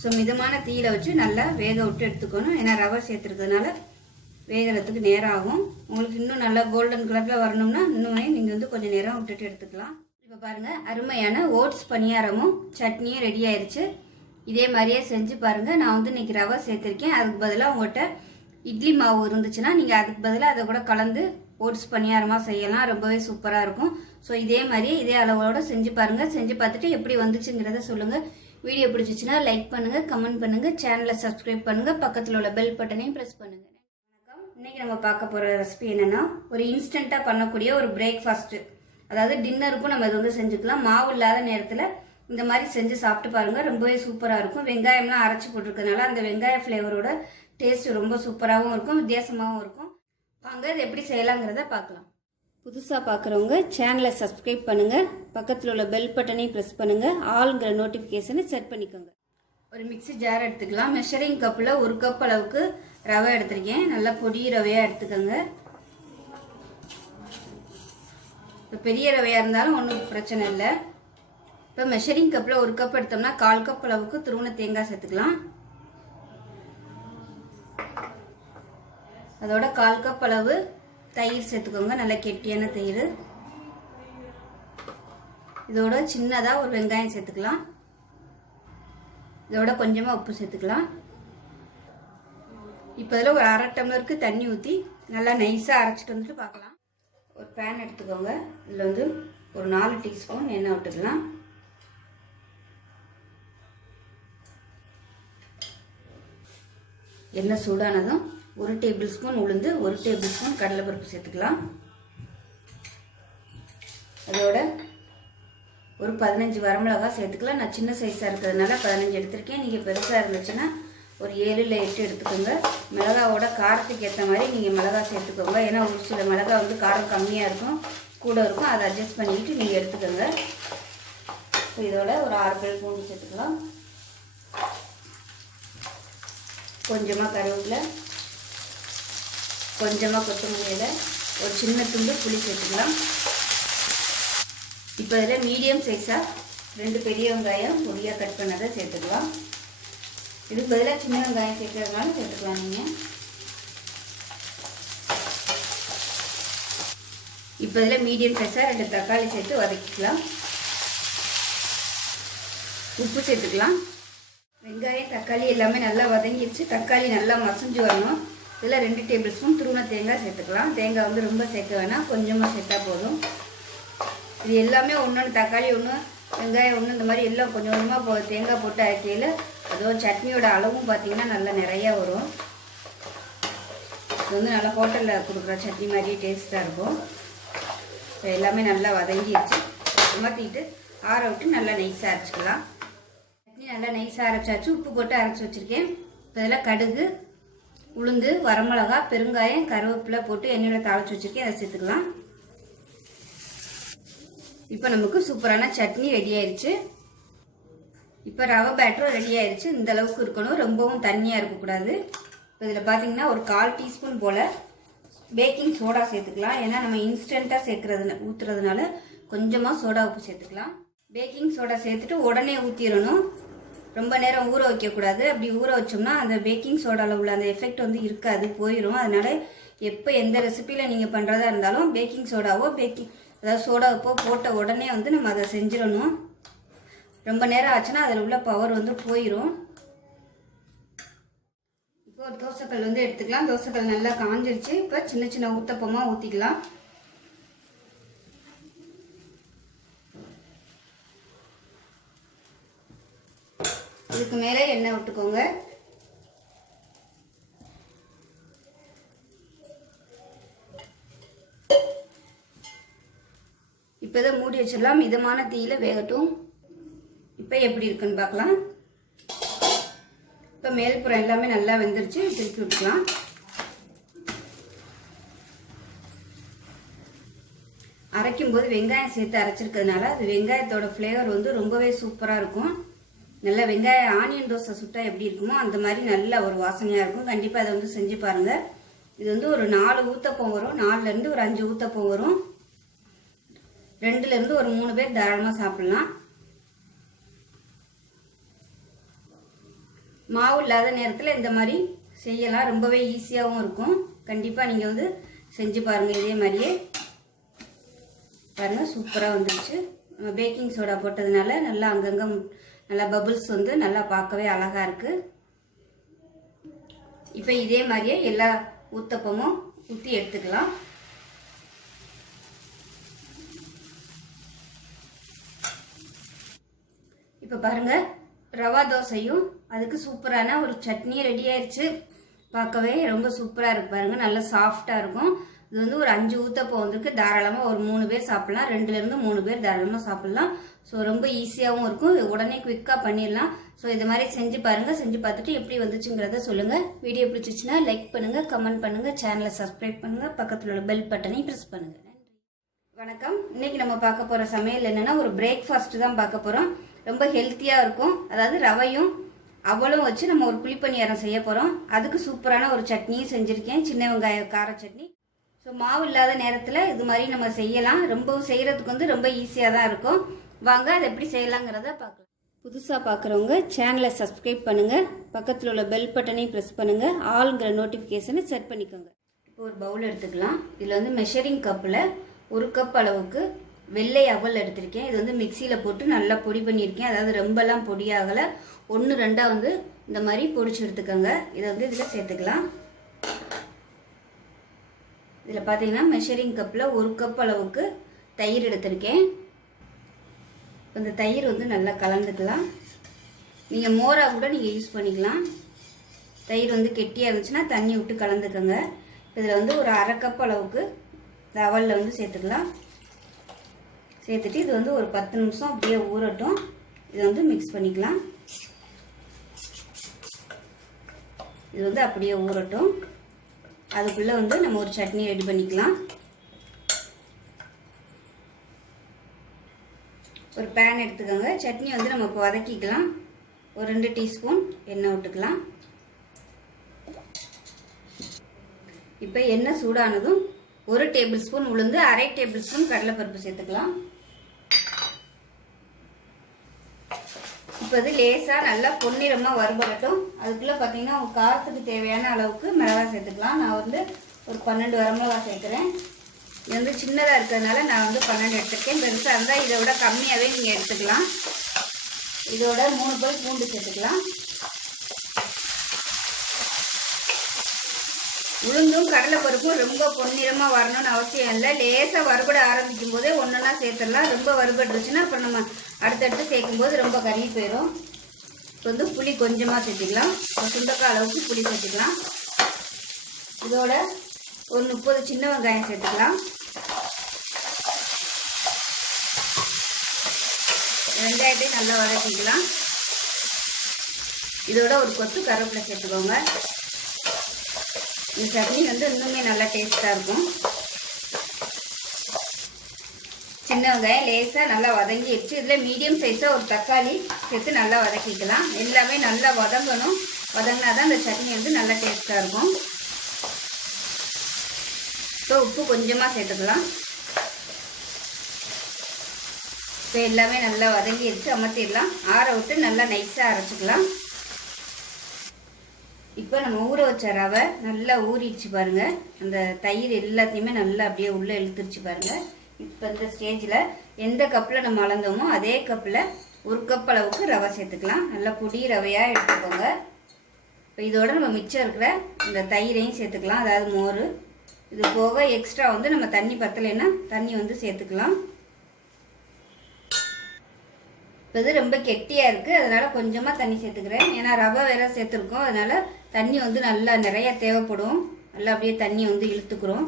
ஸோ மிதமான தீயில வச்சு நல்லா வேக விட்டு எடுத்துக்கணும். ஏன்னா ரவை சேர்த்துருக்கிறதுனால வேகிறதுக்கு நேரம் ஆகும். உங்களுக்கு இன்னும் நல்லா கோல்டன் கலரில் வரணும்னா இன்னுமே நீங்கள் வந்து கொஞ்சம் நேரம் விட்டுட்டு எடுத்துக்கலாம். இப்போ பாருங்கள், அருமையான ஓட்ஸ் பணியாரமும் சட்னியும் ரெடி ஆயிடுச்சு. இதே மாதிரியே செஞ்சு பாருங்கள். நான் வந்து இன்றைக்கி ரவை சேர்த்துருக்கேன். அதுக்கு பதிலாக உங்கள்கிட்ட இட்லி மாவு இருந்துச்சுன்னா நீங்கள் அதுக்கு பதிலாக அதை கூட கலந்து ஓட்ஸ் பணியாரமாக செய்யலாம். ரொம்பவே சூப்பராக இருக்கும். ஸோ இதே மாதிரியே இதே அளவோடு செஞ்சு பாருங்கள். செஞ்சு பார்த்துட்டு எப்படி வந்துச்சுங்கிறத சொல்லுங்கள். வீடியோ பிடிச்சிச்சுன்னா லைக் பண்ணுங்கள், கமெண்ட் பண்ணுங்கள், சேனலை சப்ஸ்கிரைப் பண்ணுங்கள், பக்கத்தில் உள்ள பெல் பட்டனையும் ப்ரெஸ் பண்ணுங்கள். வணக்கம். இன்றைக்கி நம்ம பார்க்க போகிற ரெசிபி என்னென்னா, ஒரு இன்ஸ்டண்ட்டாக பண்ணக்கூடிய ஒரு பிரேக்ஃபாஸ்ட்டு. அதாவது டின்னருக்கும் நம்ம இது வந்து செஞ்சுக்கலாம். மாவு இல்லாத நேரத்தில் இந்த மாதிரி செஞ்சு சாப்பிட்டு பாருங்கள். ரொம்பவே சூப்பராக இருக்கும். வெங்காயம்லாம் அரைச்சி போட்டிருக்கனால அந்த வெங்காய ஃப்ளேவரோட டேஸ்ட் ரொம்ப சூப்பராகவும் இருக்கும், வித்தியாசமாகவும் இருக்கும். வாங்க இது எப்படி செய்யலாங்கிறத பார்க்கலாம். புதுசாக பார்க்குறவங்க சேனலை சப்ஸ்கிரைப் பண்ணுங்கள், பக்கத்தில் உள்ள பெல் பட்டனையும் ப்ரெஸ் பண்ணுங்கள், ஆளுங்கிற நோட்டிஃபிகேஷனை செட் பண்ணிக்கோங்க. ஒரு மிக்ஸி ஜார் எடுத்துக்கலாம். மெஷரிங் கப்பில் 1 கப் அளவுக்கு ரவை எடுத்திருக்கேன். நல்லா பொடி ரவையாக எடுத்துக்கோங்க. இப்போ பெரிய ரவையாக இருந்தாலும் ஒன்றும் பிரச்சனை இல்லை. இப்போ மெஷரிங் கப்பில் 1 கப் எடுத்தோம்னா 1/4 கப் அளவுக்கு துருவன தேங்காய் சேர்த்துக்கலாம். அதோட 1/4 கப் அளவு தயிர் சேர்த்துக்கோங்க. நல்ல கெட்டியான தயிர். இதோட சின்னதாக ஒரு வெங்காயம் சேர்த்துக்கலாம். இதோட கொஞ்சமாக உப்பு சேர்த்துக்கலாம். இப்போ இதில் ஒரு 1/2 டம்ளருக்கு தண்ணி ஊற்றி நல்லா நைஸாக அரைச்சிட்டு வந்துட்டு பார்க்கலாம். ஒரு பேன் எடுத்துக்கோங்க. இதில் வந்து ஒரு 4 டீஸ்பூன் எண்ணெய் விட்டுக்கலாம். எண்ணெய் சூடானதும் 1 டேபிள் ஸ்பூன் உளுந்து, 1 டேபிள் ஸ்பூன் கடலைப்பருப்பு சேர்த்துக்கலாம். அதோட ஒரு 15 வரமிளகாய் சேர்த்துக்கலாம். நான் சின்ன சைஸாக இருக்கிறதுனால 15 எடுத்திருக்கேன். நீங்கள் பெருசாக இருந்துச்சுன்னா ஒரு 7 இல்லை 8 எடுத்துக்கோங்க. மிளகாவோட காரத்துக்கு ஏற்ற மாதிரி நீங்கள் மிளகாய் சேர்த்துக்கோங்க. ஏன்னா ஒரு சில மிளகாய் வந்து காரம் கம்மியாக இருக்கும், கூட இருக்கும். அதை அட்ஜஸ்ட் பண்ணிக்கிட்டு நீங்கள் எடுத்துக்கோங்க. இதோட ஒரு 6 பல் பூண்டு சேர்த்துக்கலாம். கொஞ்சமாக கருவேப்பிலை, கொஞ்சமாக கொத்தமல்லி இலை, ஒரு சின்ன துண்டு புளி சேர்த்துக்கலாம். இப்போ இதில் மீடியம் சைஸாக 2 பெரிய வெங்காயம் பொடியாக கட் பண்ணதை சேர்த்துக்கலாம். இதுக்கு பதிலாக சின்ன வெங்காயம் சேர்க்கறதுனால சேர்த்துக்கலாம் நீங்கள். இப்போ இதில் மீடியம் சைஸாக 2 தக்காளி சேர்த்து வதக்கிக்கலாம். உப்பு சேர்த்துக்கலாம். வெங்காயம் தக்காளி எல்லாமே நல்லா வதங்கிடுச்சு. தக்காளி நல்லா மசிஞ்சு வரணும். இதில் 2 டேபிள் ஸ்பூன் துருவன தேங்காய் சேர்த்துக்கலாம். தேங்காய் வந்து ரொம்ப சேர்க்க வேணாம், கொஞ்சமாக சேர்த்தா போதும். இது எல்லாமே ஒன்று, தக்காளி ஒன்று, வெங்காயம் ஒன்று, இந்த மாதிரி எல்லாம் கொஞ்சம் கொஞ்சமாக தேங்காய் போட்டு அரைக்கையில் அதோட சட்னியோட அளவும் பார்த்திங்கன்னா நல்லா நிறையா வரும். இது வந்து நல்லா ஹோட்டலில் கொடுக்குற சட்னி மாதிரியே டேஸ்ட்டாக இருக்கும். எல்லாமே நல்லா வதங்கிடுச்சு. மாற்றிக்கிட்டு ஆற விட்டு நல்லா நைஸாக அரைச்சிக்கலாம். சட்னி நல்லா நைஸாக அரைச்சாச்சு. உப்பு போட்டு அரைச்சி வச்சுருக்கேன். இப்போ இதில் கடுகு, உளுந்து, வரமிளகா, பெருங்காயம், கருவேப்பிலை போட்டு எண்ணெயில் தாளித்து வச்சுருக்கேன். அதை சேர்த்துக்கலாம். இப்போ நமக்கு சூப்பரான சட்னி ரெடி ஆயிடுச்சு. இப்போ ரவை பேட்டரும் ரெடி ஆயிடுச்சு. இந்த அளவுக்கு இருக்கணும், ரொம்பவும் தண்ணியாக இருக்கக்கூடாது. இப்போ இதில் பார்த்தீங்கன்னா ஒரு 1/4 டீஸ்பூன் போல் பேக்கிங் சோடா சேர்த்துக்கலாம். ஏன்னா நம்ம இன்ஸ்டண்ட்டாக ஊற்றுறதுனால கொஞ்சமாக சோடா உப்பு சேர்த்துக்கலாம். பேக்கிங் சோடா சேர்த்துட்டு உடனே ஊற்றிடணும். ரொம்ப நேரம் ஊற வைக்கக்கூடாது. அப்படி ஊற வச்சோம்னா அந்த பேக்கிங் சோடாவில் உள்ள அந்த எஃபெக்ட் வந்து இருக்காது, போயிடும். அதனால் எப்போ எந்த ரெசிப்பியில் நீங்கள் பண்ணுறதா இருந்தாலும் பேக்கிங் சோடாவோ அதாவது சோடா உப்போ போட்ட உடனே வந்து நம்ம அதை செஞ்சிடணும். ரொம்ப நேரம் ஆச்சுன்னா அதில் உள்ள பவர் வந்து போயிடும். இப்போ ஒரு தோசைக்கல் வந்து எடுத்துக்கலாம். தோசைக்கல் நல்லா காஞ்சிருச்சு. இப்போ சின்ன சின்ன ஊத்தப்பமாக ஊற்றிக்கலாம். இதுக்கு மேலே எண்ணெய் விட்டுக்கோங்க. இப்போ இதை மூடி வச்சிடலாம். மிதமான தீயில வேகட்டும். இப்போ எப்படி இருக்குன்னு பார்க்கலாம். இப்போ மேல்புறம் எல்லாமே நல்லா வெந்துருச்சு. திருப்பி விட்டுக்கலாம். அரைக்கும் போது வெங்காயம் சேர்த்து அரைச்சிருக்கிறதுனால அது வெங்காயத்தோட ஃப்ளேவர் வந்து ரொம்பவே சூப்பராக இருக்கும். நல்லா வெங்காயம் ஆனியன் தோசை சுட்டா எப்படி இருக்குமோ அந்த மாதிரி நல்ல ஒரு வாசனையாக இருக்கும். கண்டிப்பாக அதை வந்து செஞ்சு பாருங்கள். இது வந்து ஒரு 4 ஊத்தப்பம் வரும். 4லேருந்து ஒரு 5 ஊத்தப்பம் வரும். 2லேருந்து ஒரு 3 பேர் தாராளமாக சாப்பிடலாம். மாவு இல்லாத நேரத்தில் இந்த மாதிரி செய்யலாம். ரொம்பவே ஈஸியாகவும் இருக்கும். கண்டிப்பாக நீங்கள் வந்து செஞ்சு பாருங்கள். இதே மாதிரியே பாருங்கள், சூப்பராக வந்துருச்சு. நம்ம பேக்கிங் சோடா போட்டதுனால நல்லா அங்கங்கே நல்லா பபுள்ஸ் வந்து நல்லா பார்க்கவே அழகாக இருக்குது. இப்போ இதே மாதிரியே எல்லா ஊத்தப்பமும் ஊற்றி எடுத்துக்கலாம். இப்போ பாருங்கள், ரவா தோசையும் அதுக்கு சூப்பரான ஒரு சட்னி ரெடி ஆயிடுச்சு. பார்க்கவே ரொம்ப சூப்பராக இருக்கு பாருங்கள். நல்லா சாஃப்டாக இருக்கும். இது வந்து ஒரு 5 ஊத்தப்பம் வந்துருக்கு. தாராளமாக ஒரு 3 பேர் சாப்பிட்லாம். 2லேருந்து 3 பேர் தாராளமாக சாப்பிட்லாம். ஸோ ரொம்ப ஈஸியாகவும் இருக்கும். உடனே குவிக்காக பண்ணிடலாம். ஸோ இது மாதிரி செஞ்சு பாருங்கள். செஞ்சு பார்த்துட்டு எப்படி வந்துச்சுங்கிறத சொல்லுங்கள். வீடியோ பிடிச்சிச்சுன்னா லைக் பண்ணுங்கள், கமெண்ட் பண்ணுங்கள், சேனலை சப்ஸ்கிரைப் பண்ணுங்கள், பக்கத்தில் உள்ள பெல் பட்டனையும் ப்ரெஸ் பண்ணுங்கள். நன்றி, வணக்கம். இன்னைக்கு நம்ம பார்க்க போகிற சமையல் என்னென்னா ஒரு பிரேக்ஃபாஸ்ட் தான் பார்க்க போகிறோம். ரொம்ப ஹெல்த்தியாக இருக்கும். அதாவது ரவையும் அவளும் வச்சு நம்ம ஒரு புளிப்பணியாரம் செய்ய போகிறோம். அதுக்கு சூப்பரான ஒரு சட்னியும் செஞ்சுருக்கேன், சின்ன வெங்காய கார சட்னி. ஸோ மாவு இல்லாத நேரத்தில் இது மாதிரி நம்ம செய்யலாம். ரொம்பவும் செய்கிறதுக்கு வந்து ரொம்ப ஈஸியாக தான் இருக்கும். வாங்க அதை எப்படி செய்யலாங்கிறத பார்க்கலாம். புதுசாக பார்க்குறவங்க சேனலை சப்ஸ்கிரைப் பண்ணுங்கள், பக்கத்தில் உள்ள பெல் பட்டனையும் ப்ரெஸ் பண்ணுங்கள், ஆளுங்கிற நோட்டிஃபிகேஷனை செட் பண்ணிக்கோங்க. இப்போ ஒரு பவுல் எடுத்துக்கலாம். இதில் வந்து மெஷரிங் கப்பில் 1 கப் அளவுக்கு வெள்ளை அவல் எடுத்திருக்கேன். இது வந்து மிக்சியில் போட்டு நல்லா பொடி பண்ணியிருக்கேன். அதாவது ரொம்பலாம் பொடியாகலை, 1-2 வந்து இந்த மாதிரி பொடிச்சு எடுத்துக்கோங்க. இதை வந்து இதில் சேர்த்துக்கலாம். இதில் பார்த்தீங்கன்னா மெஷரிங் கப்பில் 1 கப் அளவுக்கு தயிர் எடுத்திருக்கேன். இந்த தயிர் வந்து நல்லா கலந்துக்கலாம். நீங்கள் மோராக கூட நீங்கள் யூஸ் பண்ணிக்கலாம். தயிர் வந்து கெட்டியாக இருந்துச்சுன்னா தண்ணி விட்டு கலந்துக்கோங்க. இதில் வந்து ஒரு 1/2 கப் அளவுக்கு இந்த அவலில் வந்து சேர்த்துக்கலாம். சேர்த்துட்டு இது வந்து ஒரு 10 நிமிஷம் அப்படியே ஊறட்டும். இதை வந்து மிக்ஸ் பண்ணிக்கலாம். இது வந்து அப்படியே ஊறட்டும். அதுக்குள்ளே வந்து நம்ம ஒரு சட்னி ரெடி பண்ணிக்கலாம். ஒரு பேன் எடுத்துக்கோங்க. சட்னி வந்து நம்ம இப்போ வதக்கிக்கலாம். ஒரு 2 டீஸ்பூன் எண்ணெய் விட்டுக்கலாம். இப்போ எண்ணெய் சூடானதும் 1 டேபிள் ஸ்பூன் உளுந்து, 1/2 டேபிள் ஸ்பூன் கடலைப்பருப்பு சேர்த்துக்கலாம். இப்போ இது லேசாக நல்லா பொன்னிறமாக வறுபடட்டும். அதுக்குள்ளே பார்த்தீங்கன்னா உங்கள் காரத்துக்கு தேவையான அளவுக்கு மிளகாய் சேர்த்துக்கலாம். நான் வந்து ஒரு 12 வரமிளகாய் சேர்க்குறேன். இது வந்து சின்னதாக இருக்கிறதுனால நான் வந்து 12 எடுத்துருக்கேன். பெருசாக இருந்தால் இதை விட கம்மியாகவே நீங்கள் எடுத்துக்கலாம். இதோட 3 பல் பூண்டு சேர்த்துக்கலாம். உளுந்தும் கடலைப்பருப்பும் ரொம்ப பொன்னிறமாக வரணும்னு அவசியம் இல்லை. லேசாக வறுபட ஆரம்பிக்கும் போதே ஒன்றா சேர்த்துடலாம். ரொம்ப வறுபட்டுருச்சுன்னா அப்புறம் நம்ம அடுத்தடுத்து சேர்க்கும்போது ரொம்ப கறி போயிடும். இப்போ வந்து புளி கொஞ்சமாக சேர்த்துக்கலாம். ஒரு சுண்டக்காய் அளவுக்கு புளி சேர்த்துக்கலாம். இதோட ஒரு 30 சின்ன வெங்காயம் சேர்த்துக்கலாம். வெங்காயத்தையும் நல்லா வதக்கிக்கலாம். இதோட ஒரு கொத்து கருவேப்பிலை சேர்த்துக்கோங்க. இந்த சட்னி வந்து இன்னுமே நல்லா டேஸ்ட்டாக இருக்கும். சின்ன வெங்காயம் லேசாக நல்லா வதங்கிடுச்சு. இதில் மீடியம் சைஸாக ஒரு தக்காளி சேர்த்து நல்லா வதக்கிக்கலாம். எல்லாமே நல்லா வதங்கணும். வதங்கினா தான் இந்த சட்னி வந்து நல்லா டேஸ்ட்டாக இருக்கும். இப்போ உப்பு கொஞ்சமாக சேர்த்துக்கலாம். இப்போ எல்லாமே நல்லா வதங்கிடுச்சு. அமர்த்திடலாம். ஆற விட்டு நல்லா நைஸாக அரைச்சிக்கலாம். இப்போ நம்ம ஊற வச்ச ரவை நல்லா ஊறிடுச்சு பாருங்கள். அந்த தயிர் எல்லாத்தையுமே நல்லா அப்படியே உள்ளே இழுத்துருச்சு பாருங்கள். இப்போ இந்த ஸ்டேஜில் எந்த கப்பில் நம்ம அளந்தோமோ அதே கப்பில் 1 கப் அளவுக்கு ரவை சேர்த்துக்கலாம். நல்லா பொடி ரவையாக எடுத்துக்கோங்க. இப்போ இதோட நம்ம மிச்சம் இருக்கிற இந்த தயிரையும் சேர்த்துக்கலாம், அதாவது மோர். இது போக எக்ஸ்ட்ரா வந்து நம்ம தண்ணி பத்தலைன்னா தண்ணி வந்து சேர்த்துக்கலாம். இப்போ இது ரொம்ப கெட்டியாக இருக்குது, அதனால் கொஞ்சமாக தண்ணி சேர்த்துக்கிறேன். ஏன்னா ரவை வேற சேர்த்துருக்கோம், அதனால் தண்ணி வந்து நல்லா நிறையா தேவைப்படும். நல்லா அப்படியே தண்ணி வந்து இழுத்துக்கிறோம்.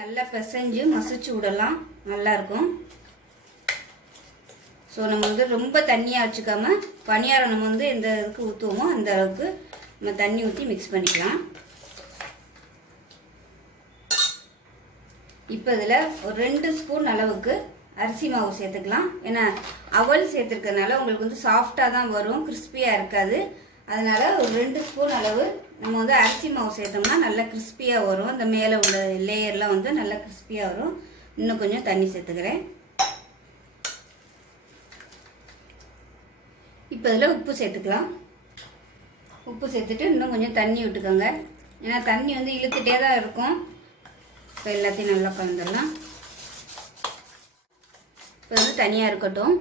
நல்லா பிசைஞ்சு மசிச்சு விடலாம், நல்லாயிருக்கும். ஸோ நம்ம வந்து ரொம்ப தண்ணியாக வச்சுக்காம பணியாரம் நம்ம வந்து எந்த இதுக்கு ஊற்றுவோமோ அந்த அளவுக்கு நம்ம தண்ணி ஊற்றி மிக்ஸ் பண்ணிக்கலாம். இப்போ இதில் ஒரு 2 ஸ்பூன் அளவுக்கு அரிசி மாவு சேர்த்துக்கலாம். ஏன்னா அவல் சேர்த்துருக்கறதுனால உங்களுக்கு வந்து சாஃப்டாக தான் வரும், கிறிஸ்பியாக இருக்காது. அதனால் ஒரு 2 ஸ்பூன் அளவு நம்ம வந்து அரிசி மாவு சேர்த்தோம்னா நல்லா கிறிஸ்பியாக வரும். இந்த மேலே உள்ள லேயர்லாம் வந்து நல்லா கிறிஸ்பியாக வரும். இன்னும் கொஞ்சம் தண்ணி சேர்த்துக்கிறேன். இப்போ இதில் உப்பு சேர்த்துக்கலாம். உப்பு சேர்த்துட்டு இன்னும் கொஞ்சம் தண்ணி விட்டுக்கோங்க. ஏன்னா தண்ணி வந்து இழுத்துட்டே தான் இருக்கும். இப்போ எல்லாத்தையும் நல்லா கலந்துடலாம். இப்போ வந்து தனியாக இருக்கட்டும்.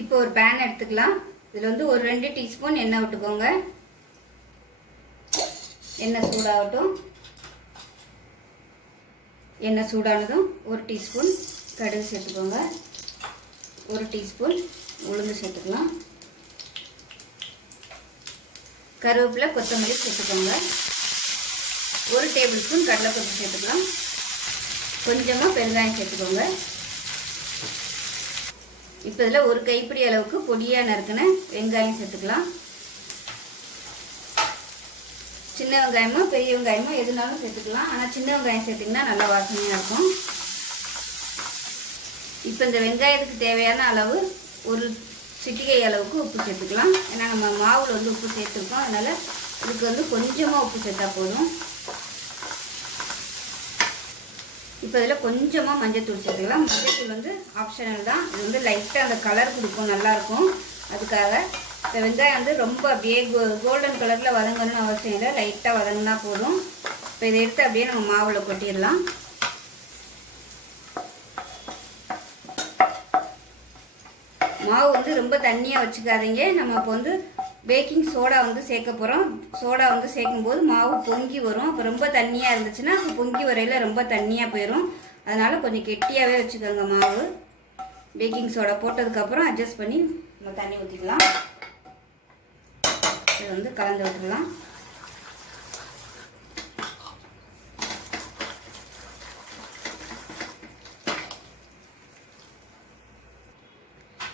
இப்போ ஒரு பேன் எடுத்துக்கலாம். இதில் வந்து ஒரு 2 டீஸ்பூன் எண்ணெய் விட்டுக்கோங்க. எண்ணெய் சூடாகட்டும். எண்ணெய் சூடானதும் 1 டீஸ்பூன் கடுகு சேர்த்துக்கோங்க. 1 டீஸ்பூன் உளுந்து சேர்த்துக்கலாம். கருவேப்பிலை, கொத்தமல்லி சேர்த்துக்கோங்க. 1 டேபிள் ஸ்பூன் கடலைப்பருப்பு சேர்த்துக்கலாம். கொஞ்சமாக பெருங்காயம் சேர்த்துக்கோங்க. இப்போ இதில் ஒரு கைப்பிடி அளவுக்கு பொடியாக நறுக்கின வெங்காயம் சேர்த்துக்கலாம். சின்ன வெங்காயமோ பெரிய வெங்காயமோ எதுனாலும் சேர்த்துக்கலாம். ஆனால் சின்ன வெங்காயம் சேர்த்திங்கன்னா நல்லா வாசனையாக இருக்கும். இப்போ இந்த வெங்காயத்துக்கு தேவையான அளவு ஒரு சிட்டிகை அளவுக்கு உப்பு சேர்த்துக்கலாம். ஏன்னா நம்ம மாவில் வந்து உப்பு சேர்த்துருக்கோம், அதனால் இதுக்கு வந்து கொஞ்சமாக உப்பு சேர்த்தா போதும். இப்போ இதில் கொஞ்சமாக மஞ்சத்தூள் சேர்த்துக்கலாம். மஞ்சத்தூள் வந்து ஆப்ஷனல் தான். இது வந்து லைட்டாக அந்த கலர் கொடுக்கும், நல்லாயிருக்கும். அதுக்காக இந்த வெங்காயம் வந்து ரொம்ப அப்படியே கோல்டன் கலரில் வதங்கணும்னு அவசியம் இல்லை, லைட்டாக வதங்கினா போதும். இப்போ இதை எடுத்து அப்படியே நம்ம மாவில் கொட்டிடலாம். மாவு வந்து ரொம்ப தண்ணியாக வச்சுக்காதீங்க. நம்ம இப்போ வந்து பேக்கிங் சோடா வந்து சேர்க்க போகிறோம். சோடா வந்து சேர்க்கும்போது மாவு பொங்கி வரும். அப்போ ரொம்ப தண்ணியாக இருந்துச்சுன்னா அது பொங்கி வரையில் ரொம்ப தண்ணியாக போயிடும். அதனால் கொஞ்சம் கெட்டியாகவே வச்சுக்கோங்க மாவு. பேக்கிங் சோடா போட்டதுக்கப்புறம் அட்ஜஸ்ட் பண்ணி நம்ம தண்ணி ஊற்றிக்கலாம். இது வந்து கலந்து விட்டுடலாம்.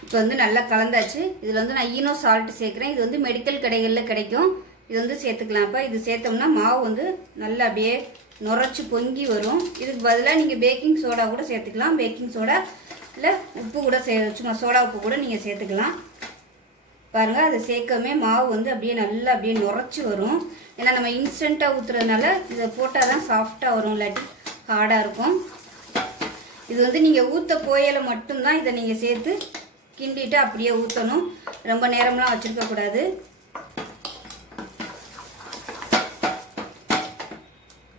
இப்போ வந்து நல்லா கலந்தாச்சு. இதில் வந்து நான் ஈனோ சால்ட் சேர்க்குறேன். இது வந்து மெடிக்கல் கடைகளில் கிடைக்கும். இது வந்து சேர்த்துக்கலாம். இப்போ இது சேர்த்தோம்னா மாவு வந்து நல்லா அப்படியே நுரைச்சி பொங்கி வரும். இதுக்கு பதிலாக நீங்கள் பேக்கிங் சோடா கூட சேர்த்துக்கலாம். பேக்கிங் சோடா இல்லை உப்பு கூட சும்மா சோடா உப்பு கூட நீங்கள் சேர்த்துக்கலாம். பாருங்கள், அதை சேர்க்கவே மாவு வந்து அப்படியே நல்லா அப்படியே நுரைச்சி வரும். ஏன்னா நம்ம இன்ஸ்டண்ட்டாக ஊற்றுறதுனால இதை போட்டால் தான் சாஃப்டாக வரும், இல்லாட்டி ஹார்டாக இருக்கும். இது வந்து நீங்கள் ஊற்ற போயலை மட்டும்தான் இதை நீங்கள் சேர்த்து கிண்டிட்டு அப்படியே ஊற்றணும். ரொம்ப நேரம்லாம் வச்சுருக்கக்கூடாது.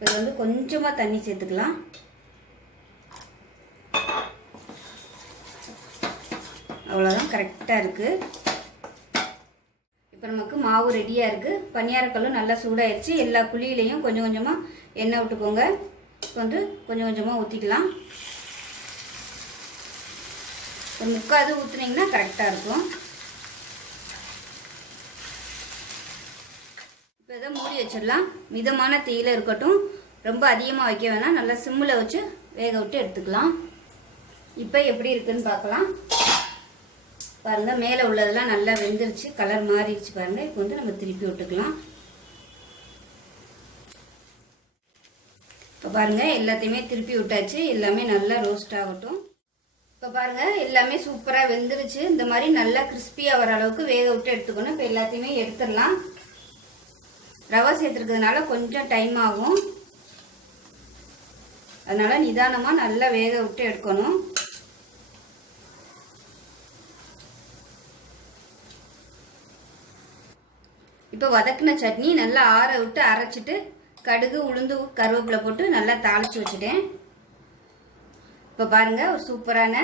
இது வந்து கொஞ்சமாக தண்ணி சேர்த்துக்கலாம். அவ்வளோதான், கரெக்டாக இருக்குது. இப்போ நமக்கு மாவு ரெடியாக இருக்குது. பணியாரக்கல்லும் நல்லா சூடாயிடுச்சு. எல்லா குழியிலையும் கொஞ்சம் கொஞ்சமாக எண்ணெய் விட்டுக்கோங்க. இப்போ வந்து கொஞ்சம் கொஞ்சமாக ஊற்றிக்கலாம். ஒரு 3/4 ஊற்றுனீங்கன்னா கரெக்டாக இருக்கும். இப்போ இதை மூடி வச்சிடலாம். மிதமான தீயில இருக்கட்டும், ரொம்ப அதிகமாக வைக்க வேணாம். நல்லா சிம்மில் வச்சு வேக விட்டு எடுத்துக்கலாம். இப்போ எப்படி இருக்குன்னு பார்க்கலாம். பாருங்கள், மேலே உள்ளதெல்லாம் நல்லா வெந்துருச்சு, கலர் மாறிடுச்சு பாருங்கள். இப்போ வந்து நம்ம திருப்பி விட்டுக்கலாம். இப்போ பாருங்கள், எல்லாத்தையுமே திருப்பி விட்டாச்சு. எல்லாமே நல்லா ரோஸ்ட் ஆகட்டும். இப்போ பாருங்கள் எல்லாமே சூப்பராக வெந்துருச்சு. இந்த மாதிரி நல்லா கிறிஸ்பியாக வர அளவுக்கு வேக விட்டு எடுத்துக்கணும். இப்போ எல்லாத்தையுமே எடுத்துடலாம். ரவை சேர்த்துருக்கிறதுனால கொஞ்சம் டைம் ஆகும், அதனால் நிதானமாக நல்லா வேக விட்டு எடுக்கணும். இப்போ வதக்கின சட்னி நல்லா ஆற விட்டு அரைச்சிட்டு கடுகு உளுந்து கருவேப்பிலை போட்டு நல்லா தாளித்து வச்சுட்டேன். இப்போ பாருங்கள் ஒரு சூப்பரான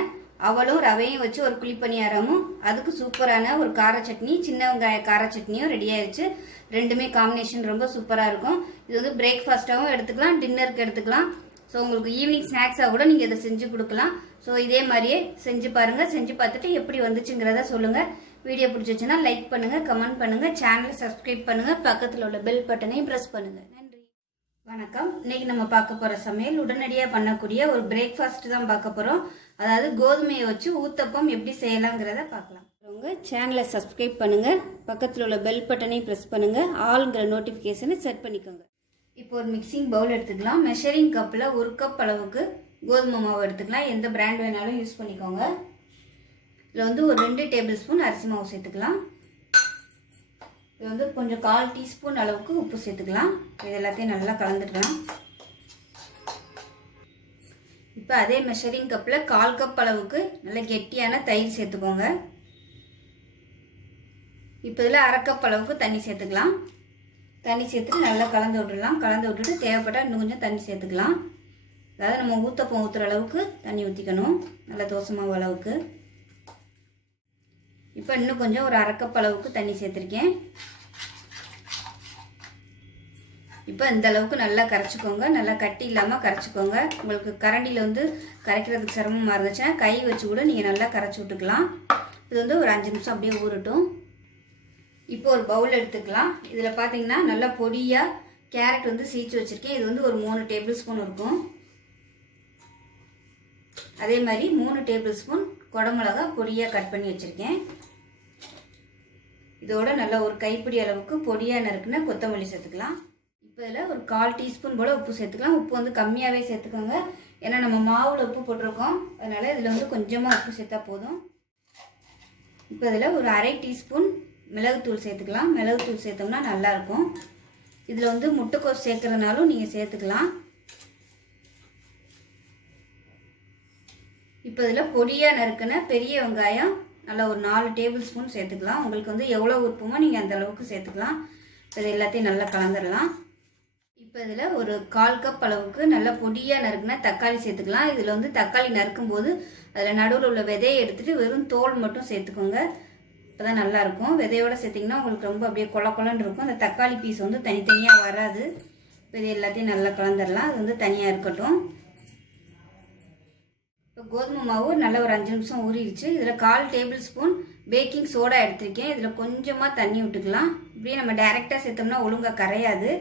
அவளும் ரவையும் வச்சு ஒரு குழிப்பணியாரமும் அதுக்கு சூப்பரான ஒரு கார சட்னி, சின்ன வெங்காய கார சட்னியும் ரெடி ஆயிடுச்சு. ரெண்டுமே காம்பினேஷன் ரொம்ப சூப்பராக இருக்கும். இது வந்து பிரேக்ஃபாஸ்ட்டாகவும் எடுத்துக்கலாம், டின்னருக்கு எடுத்துக்கலாம். ஸோ உங்களுக்கு ஈவினிங் ஸ்நாக்ஸாக கூட நீங்கள் இதை செஞ்சு கொடுக்கலாம். ஸோ இதே மாதிரியே செஞ்சு பாருங்கள். செஞ்சு பார்த்துட்டு எப்படி வந்துச்சுங்கிறத சொல்லுங்கள். வீடியோ பிடிச்சிச்சுன்னா லைக் பண்ணுங்கள், கமெண்ட் பண்ணுங்கள், சேனலை சப்ஸ்கிரைப் பண்ணுங்கள், பக்கத்தில் உள்ள பெல் பட்டனையும் ப்ரெஸ் பண்ணுங்கள். நன்றி, வணக்கம். இன்னைக்கு நம்ம பார்க்க போகிற சமையல் உடனடியாக பண்ணக்கூடிய ஒரு பிரேக்ஃபாஸ்ட் தான் பார்க்க போகிறோம். அதாவது கோதுமையை வச்சு ஊத்தப்பம் எப்படி செய்யலாங்கிறத பார்க்கலாம். உங்கள் சேனலை சப்ஸ்கிரைப் பண்ணுங்கள், பக்கத்தில் உள்ள பெல் பட்டனையும் ப்ரெஸ் பண்ணுங்கள், ஆளுங்கிற நோட்டிஃபிகேஷனை செட் பண்ணிக்கோங்க. இப்போ ஒரு மிக்சிங் பவுல் எடுத்துக்கலாம். மெஷரிங் கப்பில் 1 கப் அளவுக்கு கோதுமை மாவு எடுத்துக்கலாம். எந்த பிராண்ட் வேணாலும் யூஸ் பண்ணிக்கோங்க. இதில் வந்து ஒரு 2 டேபிள் ஸ்பூன் அரிசி மாவு சேர்த்துக்கலாம். இது வந்து கொஞ்சம் 1/4 டீஸ்பூன் அளவுக்கு உப்பு சேர்த்துக்கலாம். இது எல்லாத்தையும் நல்லா கலந்துக்கலாம். இப்போ அதே மெஷரிங் கப்பில் 1/4 கப் அளவுக்கு நல்ல கெட்டியான தயிர் சேர்த்துக்கோங்க. இப்போ இதில் 1/2 கப் அளவுக்கு தண்ணி சேர்த்துக்கலாம். தண்ணி சேர்த்துட்டு நல்லா கலந்து விட்டுடலாம். கலந்து விட்டுட்டு தேவைப்பட்டால் இன்னும் கொஞ்சம் தண்ணி சேர்த்துக்கலாம். அதாவது நம்ம ஊத்தப்பம் ஊற்றுற அளவுக்கு தண்ணி ஊற்றிக்கணும், நல்லா தோசை மாவு அளவுக்கு. இப்போ இன்னும் கொஞ்சம் ஒரு 1/2 கப் அளவுக்கு தண்ணி சேர்த்துருக்கேன். இப்போ இந்த அளவுக்கு நல்லா கரைச்சிக்கோங்க. நல்லா கட்டி இல்லாமல் கரைச்சிக்கோங்க. உங்களுக்கு கரண்டியில் வந்து கரைக்கிறதுக்கு சிரமமாக இருந்துச்சுன்னா கை வச்சு கூட நீங்கள் நல்லா கரைச்சி விட்டுக்கலாம். இது வந்து ஒரு 5 நிமிஷம் அப்படியே ஊறட்டும். இப்போ ஒரு பவுல் எடுத்துக்கலாம். இதில் பார்த்தீங்கன்னா நல்லா பொடியாக கேரட் வந்து சீச்சு வச்சுருக்கேன். இது வந்து ஒரு 3 டேபிள் ஸ்பூன் இருக்கும். அதே மாதிரி 3 டேபிள் ஸ்பூன் குடமிளகா பொடியாக கட் பண்ணி வச்சுருக்கேன். இதோட நல்லா ஒரு கைப்பிடி அளவுக்கு பொடியாக நறுக்குன்னா கொத்தமல்லி சேர்த்துக்கலாம். இப்போ இதில் ஒரு 1/4 டீஸ்பூன் போல் உப்பு சேர்த்துக்கலாம். உப்பு வந்து கம்மியாகவே சேர்த்துக்கோங்க, ஏன்னா நம்ம மாவில் உப்பு போட்டிருக்கோம். அதனால் இதில் வந்து கொஞ்சமாக உப்பு சேர்த்தா போதும். இப்போ இதில் ஒரு 1/2 டீஸ்பூன் மிளகுத்தூள் சேர்த்துக்கலாம். மிளகுத்தூள் சேர்த்தோம்னா நல்லாயிருக்கும். இதில் வந்து முட்டைக்கோஸ் சேர்க்குறதுனாலும் நீங்கள் சேர்த்துக்கலாம். இப்போ இதில் பொடியாக நறுக்கின பெரிய வெங்காயம் நல்லா ஒரு 4 டேபிள் ஸ்பூன் சேர்த்துக்கலாம். உங்களுக்கு வந்து எவ்வளோ விருப்பமோ நீங்கள் அந்த அளவுக்கு சேர்த்துக்கலாம். இது எல்லாத்தையும் நல்லா கலந்துடலாம். இப்போ இதில் ஒரு 1/4 கப் அளவுக்கு நல்லா பொடியாக நறுக்கின தக்காளி சேர்த்துக்கலாம். இதில் வந்து தக்காளி நறுக்கும் போது அதில் நடுவில் உள்ள விதையை எடுத்துகிட்டு வெறும் தோல் மட்டும் சேர்த்துக்கோங்க. இப்போ தான் நல்லாயிருக்கும். விதையோடு சேர்த்திங்கன்னா உங்களுக்கு ரொம்ப அப்படியே கொலன்னு இருக்கும். அந்த தக்காளி பீஸ் வந்து தனித்தனியாக வராது. இப்போ இது எல்லாத்தையும் நல்லா கலந்துடலாம். அது வந்து தனியாக இருக்கட்டும். இப்போ கோதுமை மாவு நல்லா ஒரு 5 நிமிஷம் ஊறிடுச்சு. இதில் 1/4 டேபிள் ஸ்பூன் பேக்கிங் சோடா எடுத்திருக்கேன். இதில் கொஞ்சமாக தண்ணி விட்டுக்கலாம். இப்படியே நம்ம டைரெக்டாக சேர்த்தோம்னா ஒழுங்காக கரையாது.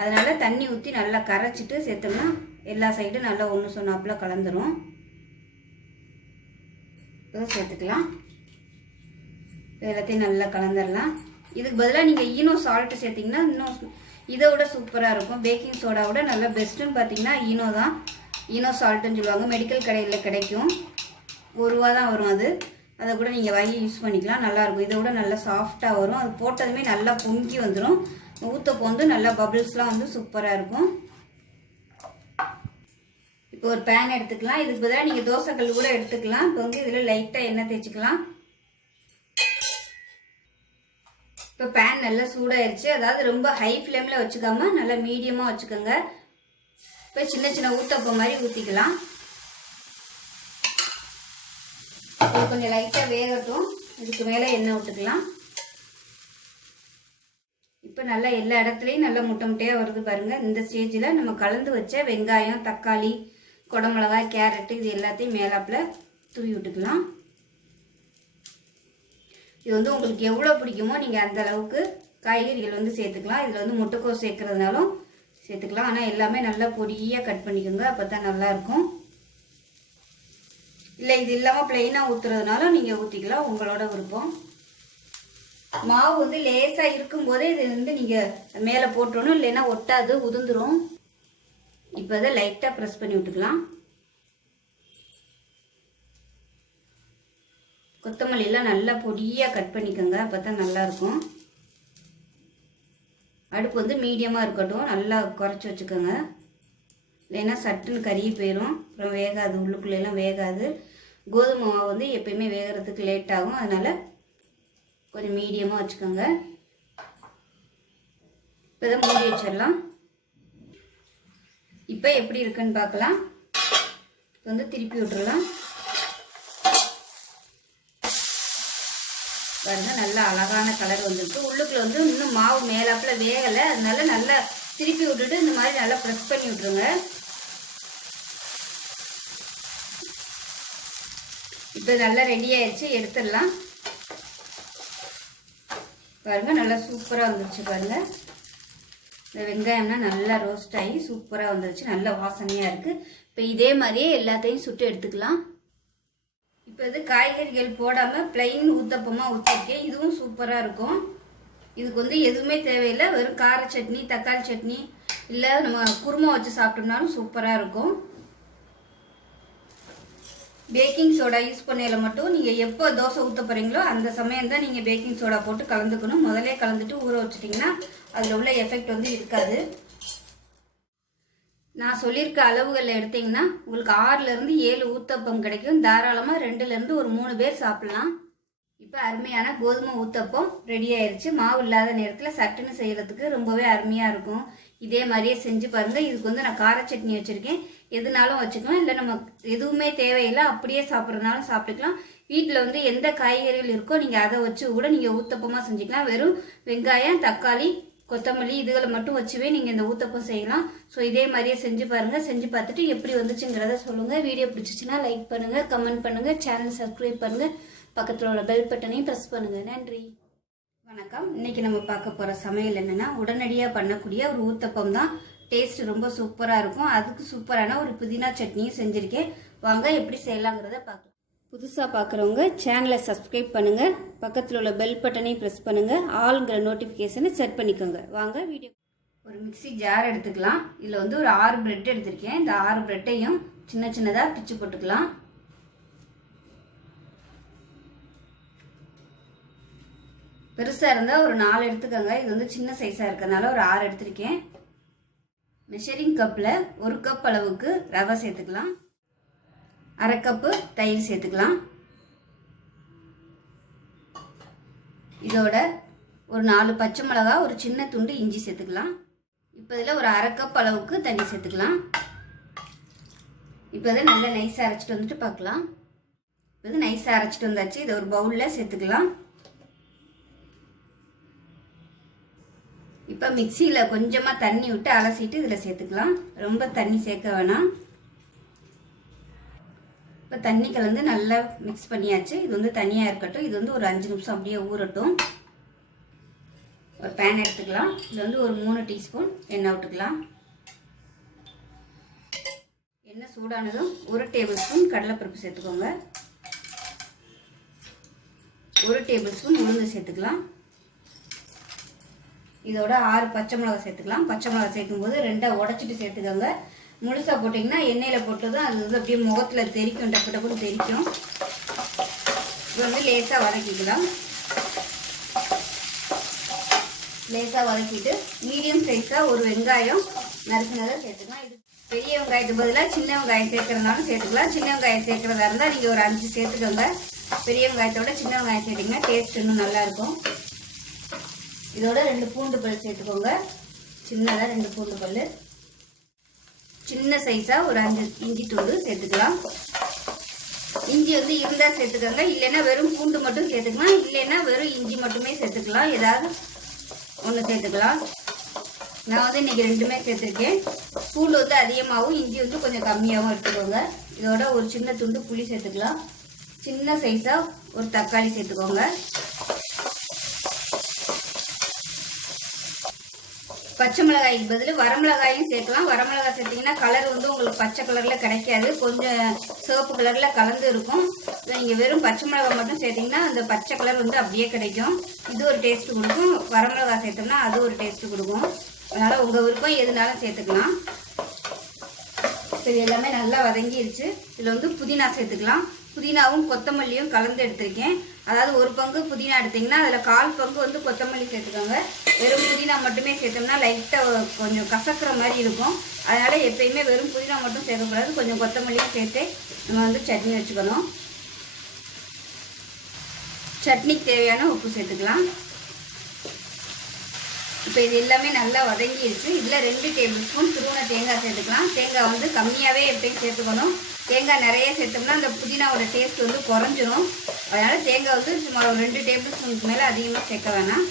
அதனால் தண்ணி ஊற்றி நல்லா கரைச்சிட்டு சேர்த்தோம்னா எல்லா சைடும் நல்லா ஒன்று சொன்னாப்பில் கலந்துரும். இதை சேர்த்துக்கலாம். எல்லாத்தையும் நல்லா கலந்துடலாம். இதுக்கு பதிலாக நீங்கள் ஈனோ சால்ட்டு சேர்த்திங்கன்னா இன்னும் இதை விட சூப்பராக இருக்கும். பேக்கிங் சோடாவோட நல்லா பெஸ்ட்டுன்னு பார்த்தீங்கன்னா ஈனோ தான். ஈனோ சால்ட்டுன்னு சொல்லுவாங்க. மெடிக்கல் கடையில் கிடைக்கும். ₹1 தான் வரும் அது. அதை கூட நீங்கள் வாங்கி யூஸ் பண்ணிக்கலாம். நல்லாயிருக்கும். இதை விட நல்லா சாஃப்டாக வரும். அது போட்டதுமே நல்லா பொங்கி வந்துடும். ஊத்தப்போ வந்து நல்லா பபிள்ஸ்லாம் வந்து சூப்பராக இருக்கும். இப்போ ஒரு பேன் எடுத்துக்கலாம். இதுக்கு பதிலாக நீங்கள் தோசைக்கல் கூட எடுத்துக்கலாம். இப்போ வந்து இதில் லைட்டாக எண்ணெய் தேய்ச்சிக்கலாம். இப்போ பேன் நல்லா சூடாயிருச்சு. அதாவது ரொம்ப ஹை ஃப்ளேமில் வச்சுக்காம நல்லா மீடியமாக வச்சுக்கோங்க. இப்போ சின்ன சின்ன ஊத்தப்பம் மாதிரி ஊற்றிக்கலாம். இது கொஞ்சம் லைட்டாக வேகட்டும். இதுக்கு மேலே எண்ணெய் விட்டுக்கலாம். இப்போ நல்லா எல்லா இடத்துலையும் நல்லா முட்டை முட்டையாக வருது பாருங்கள். இந்த ஸ்டேஜில் நம்ம கலந்து வச்ச வெங்காயம், தக்காளி, குடமிளகாய், கேரட்டு இது எல்லாத்தையும் மேலாப்பில் தூவி விட்டுக்கலாம். இது வந்து உங்களுக்கு எவ்வளோ பிடிக்குமோ நீங்கள் அந்த அளவுக்கு காய்கறிகள் வந்து சேர்த்துக்கலாம். இதில் வந்து முட்டைக்கோஸ் சேர்க்குறதுனாலும் சேர்த்துக்கலாம். ஆனால் எல்லாமே நல்லா பொடியாக கட் பண்ணிக்கோங்க, அப்போ தான் நல்லாயிருக்கும். இல்லை இது இல்லாமல் ப்ளெயினாக ஊற்றுறதுனால நீங்கள் ஊற்றிக்கலாம், உங்களோட விருப்பம். மாவு வந்து லேசாக இருக்கும்போதே இது வந்து நீங்கள் மேலே போட்டுறணும், இல்லைன்னா ஒட்டாது, உதிர்ந்துடும். இப்போ அதை லைட்டாக ப்ரெஸ் பண்ணி விட்டுக்கலாம். கொத்தமல்லியெல்லாம் நல்லா பொடியாக கட் பண்ணிக்கோங்க, அப்போ தான் நல்லாயிருக்கும். அடுப்பு வந்து மீடியமாக இருக்கட்டும், நல்லா குறைச்சி வச்சுக்கோங்க. இல்லைன்னா சட்டுன்னு கருகி போயிடும், அப்புறம் வேகாது, உள்ளுக்குள்ளெல்லாம் வேகாது. கோதுமை மாவு வந்து எப்பயுமே வேகிறதுக்கு லேட் ஆகும், அதனால் கொஞ்சம் மீடியமாக வச்சுக்கோங்க. இப்போ இதை மூடி வச்சிடலாம். இப்போ எப்படி இருக்குன்னு பார்க்கலாம். இப்போ வந்து திருப்பி விட்டுறலாம். பாருங்க, நல்ல அழகான கலர் வந்துருக்கு. உள்ளுக்குள்ள வந்து இன்னும் மாவு மேலாப்பில் வேகலை, அதனால நல்லா திருப்பி விட்டுட்டு இந்த மாதிரி நல்லா ப்ரெஸ் பண்ணி விட்டுருங்க. இப்போ நல்லா ரெடி ஆயிடுச்சு, எடுத்துடலாம். பாருங்க, நல்லா சூப்பராக வந்துருச்சு. பாருங்க, இந்த வெங்காயம்னா நல்லா ரோஸ்ட் ஆகி சூப்பராக வந்துருச்சு, நல்ல வாசனையாக இருக்குது. இப்போ இதே மாதிரியே எல்லாத்தையும் சுட்டு எடுத்துக்கலாம். இப்போ இது காய்கறிகள் போடாமல் பிளைன் ஊத்தப்பமாக ஊற்றிருக்கேன், இதுவும் சூப்பராக இருக்கும். இதுக்கு வந்து எதுவுமே தேவையில்லை, வெறும் கார சட்னி, தக்காளி சட்னி, இல்லை நம்ம குருமா வச்சு சாப்பிட்டோம்னாலும் சூப்பராக இருக்கும். பேக்கிங் சோடா யூஸ் பண்ணையில மட்டும் நீங்கள் எப்போ தோசை ஊற்ற போகிறீங்களோ அந்த சமயம் தான் நீங்கள் பேக்கிங் சோடா போட்டு கலந்துக்கணும். முதலே கலந்துட்டு ஊற வச்சிட்டிங்கன்னா அதில் உள்ள எஃபெக்ட் வந்து இருக்காது. நான் சொல்லியிருக்க அளவுகளில் எடுத்திங்கன்னா உங்களுக்கு 6லேருந்து 7 ஊத்தப்பம் கிடைக்கும். தாராளமாக 2லேருந்து ஒரு 3 பேர் சாப்பிட்லாம். இப்போ அருமையான கோதுமை ஊத்தப்பம் ரெடி ஆயிடுச்சு. மாவு இல்லாத நேரத்தில் சட்டுன்னு செய்கிறதுக்கு ரொம்பவே அருமையாக இருக்கும். இதே மாதிரியே செஞ்சு பாருங்கள். இதுக்கு வந்து நான் கார சட்னி வச்சுருக்கேன், எதுனாலும் வச்சுக்கலாம். இல்லை நம்ம எதுவுமே தேவையில்லை, அப்படியே சாப்பிட்றதுனாலும் சாப்பிட்டுக்கலாம். வீட்டில் வந்து எந்த காய்கறிகள் இருக்கோ நீங்கள் அதை வச்சு கூட நீங்கள் ஊத்தப்பமாக செஞ்சுக்கலாம். வெறும் வெங்காயம், தக்காளி, கொத்தமல்லி இதுகளை மட்டும் வச்சுவே நீங்கள் இந்த ஊத்தப்பம் செய்யலாம். ஸோ இதே மாதிரியே செஞ்சு பாருங்கள். செஞ்சு பார்த்துட்டு எப்படி வந்துச்சுங்கிறத சொல்லுங்கள். வீடியோ பிடிச்சிச்சின்னா லைக் பண்ணுங்கள், கமெண்ட் பண்ணுங்கள், சேனல் சப்ஸ்கிரைப் பண்ணுங்கள், பக்கத்தில் உள்ள பெல் பட்டனையும் ப்ரெஸ் பண்ணுங்கள். நன்றி, வணக்கம். இன்னைக்கு நம்ம பார்க்க போகிற சமையல் என்னென்னா உடனடியாக பண்ணக்கூடிய ஒரு ஊத்தப்பம் தான். டேஸ்ட் ரொம்ப சூப்பராக இருக்கும். அதுக்கு சூப்பரான ஒரு புதினா சட்னியும் செஞ்சுருக்கேன். வாங்க எப்படி செய்யலாங்கிறத பார்க்கலாம். புதுசாக பார்க்குறவங்க சேனலை சப்ஸ்கிரைப் பண்ணுங்கள், பக்கத்தில் உள்ள பெல் பட்டனையும் ப்ரெஸ் பண்ணுங்கள், ஆளுங்கிற நோட்டிஃபிகேஷனை செட் பண்ணிக்கோங்க. வாங்க வீடியோ. ஒரு மிக்சி ஜார் எடுத்துக்கலாம். இதில் வந்து ஒரு 6 பிரெட் எடுத்திருக்கேன். இந்த 6 பிரெட்டையும் சின்ன சின்னதாக பிச்சு போட்டுக்கலாம். பெருசாக இருந்தால் ஒரு 4 எடுத்துக்கோங்க. இது வந்து சின்ன சைஸாக இருக்கிறதுனால ஒரு 6 எடுத்திருக்கேன். மெஷரிங் கப்பில் 1 கப் அளவுக்கு ரவை சேர்த்துக்கலாம். 1/2 கப்பு தயிர் சேர்த்துக்கலாம். இதோட ஒரு 4 பச்சை மிளகா, ஒரு சின்ன துண்டு இஞ்சி சேர்த்துக்கலாம். இப்போ இதில் ஒரு 1/2 கப் அளவுக்கு தண்ணி சேர்த்துக்கலாம். இப்போ இதை நல்லா நைஸாக அரைச்சிட்டு வந்துட்டு பார்க்கலாம். இப்போ இது நைஸாக அரைச்சிட்டு வந்தாச்சு. இதை ஒரு பவுலில் சேர்த்துக்கலாம். இப்போ மிக்சியில் கொஞ்சமாக தண்ணி விட்டு அலசிட்டு இதில் சேர்த்துக்கலாம். ரொம்ப தண்ணி சேர்க்க வேணாம். இப்போ தண்ணி கலந்து நல்லா மிக்ஸ் பண்ணியாச்சு. இது வந்து தனியாக இருக்கட்டும். இது வந்து ஒரு 5 நிமிஷம் அப்படியே ஊறட்டும். ஒரு பேன் எடுத்துக்கலாம். இதில் வந்து ஒரு 3 டீஸ்பூன் எண்ணெய் விட்டுக்கலாம். எண்ணெய் சூடானதும் 1 டேபிள் ஸ்பூன் கடலைப்பருப்பு சேர்த்துக்கோங்க. 1 டேபிள் ஸ்பூன் உளுந்து சேர்த்துக்கலாம். இதோட 6 பச்சை மிளகா சேர்த்துக்கலாம். பச்சை மிளகா சேர்க்கும்போது 2 உடச்சிட்டு சேர்த்துக்கோங்க. முழுசாக போட்டிங்கன்னா எண்ணெயில் போட்டதும் அது வந்து அப்படியே முகத்தில் தெரிக்கும், டப்பு டப்புன்னு தெரிக்கும். இது வந்து லேசாக வதக்கிக்கலாம். லேசாக வதக்கிட்டு மீடியம் சைஸாக ஒரு வெங்காயம் நறுக்குனதை சேர்த்துக்கலாம். இது பெரிய வெங்காயத்துக்கு பதிலாக சின்ன வெங்காயம் சேர்க்கறதுனாலும் சேர்த்துக்கலாம். சின்ன வெங்காயம் சேர்க்குறதா இருந்தால் நீங்கள் ஒரு 5 சேர்த்துக்கோங்க. பெரிய வெங்காயத்தோட சின்ன வெங்காயம் சேர்த்திங்கன்னா டேஸ்ட் இன்னும் நல்லாயிருக்கும். இதோட 2 பூண்டு பல் சேர்த்துக்கோங்க. சின்னதாக 2 பூண்டு பல். சின்ன சைஸாக ஒரு 5 இஞ்சி துண்டு சேர்த்துக்கலாம். இஞ்சி வந்து இருந்தால் சேர்த்துக்கோங்க, இல்லைன்னா வெறும் பூண்டு மட்டும் சேர்த்துக்கலாம், இல்லைன்னா வெறும் இஞ்சி மட்டுமே சேர்த்துக்கலாம். ஏதாவது ஒன்று சேர்த்துக்கலாம். நான் வந்து இன்றைக்கி 2மே சேர்த்துருக்கேன். பூண்டு வந்து அதிகமாகவும் இஞ்சி வந்து கொஞ்சம் கம்மியாகவும் எடுத்துக்கோங்க. இதோட ஒரு சின்ன துண்டு புளி சேர்த்துக்கலாம். சின்ன சைஸாக ஒரு தக்காளி சேர்த்துக்கோங்க. பச்சை மிளகாய்க்கு பதில் வரமிளகாயும் சேர்க்கலாம். வரமிளகாய் சேர்த்திங்கன்னா கலர் வந்து உங்களுக்கு பச்சை கலரில் கிடைக்காது, கொஞ்சம் சிவப்பு கலரில் கலந்து இருக்கும். நீங்கள் வெறும் பச்சை மிளகாய் மட்டும் சேர்த்திங்கன்னா அந்த பச்சை கலர் வந்து அப்படியே கிடைக்கும். இது ஒரு டேஸ்ட்டு கொடுக்கும். வரமிளகாய் சேர்த்தோம்னா அது ஒரு டேஸ்ட்டு கொடுக்கும். அதனால் உங்கள் விருப்பம் எதுனாலும் சேர்த்துக்கலாம். இப்போ இது எல்லாமே நல்லா வதங்கிருச்சு. இதில் வந்து புதினா சேர்த்துக்கலாம். புதினாவும் கொத்தமல்லியும் கலந்து எடுத்திருக்கேன். அதாவது ஒரு பங்கு புதினா எடுத்திங்கன்னா அதில் 1/4 பங்கு வந்து கொத்தமல்லி சேர்த்துக்கோங்க. வெறும் புதினா மட்டுமே சேர்த்தோம்னா லைட்டாக கொஞ்சம் கசக்கிற மாதிரி இருக்கும். அதனால் எப்பயுமே வெறும் புதினா மட்டும் சேர்க்கக்கூடாது. கொஞ்சம் கொத்தமல்லியும் சேர்த்து நம்ம வந்து சட்னி வச்சுக்கணும். சட்னிக்கு தேவையான உப்பு சேர்த்துக்கலாம். இப்போ இது எல்லாமே நல்லா வதங்கிடுச்சு. இதில் 2 டேபிள் ஸ்பூன் துருவன தேங்காய் சேர்த்துக்கலாம். தேங்காய் வந்து கம்மியாகவே எப்பயும் சேர்த்துக்கணும். தேங்காய் நிறைய சேர்த்தோம்னா அந்த புதினாவோட டேஸ்ட் வந்து குறைஞ்சிரும். அதனால் தேங்காய் வந்து சும்மா ஒரு 2 டேபிள் ஸ்பூனுக்கு மேலே அதிகமாக சேர்க்க வேணாம்.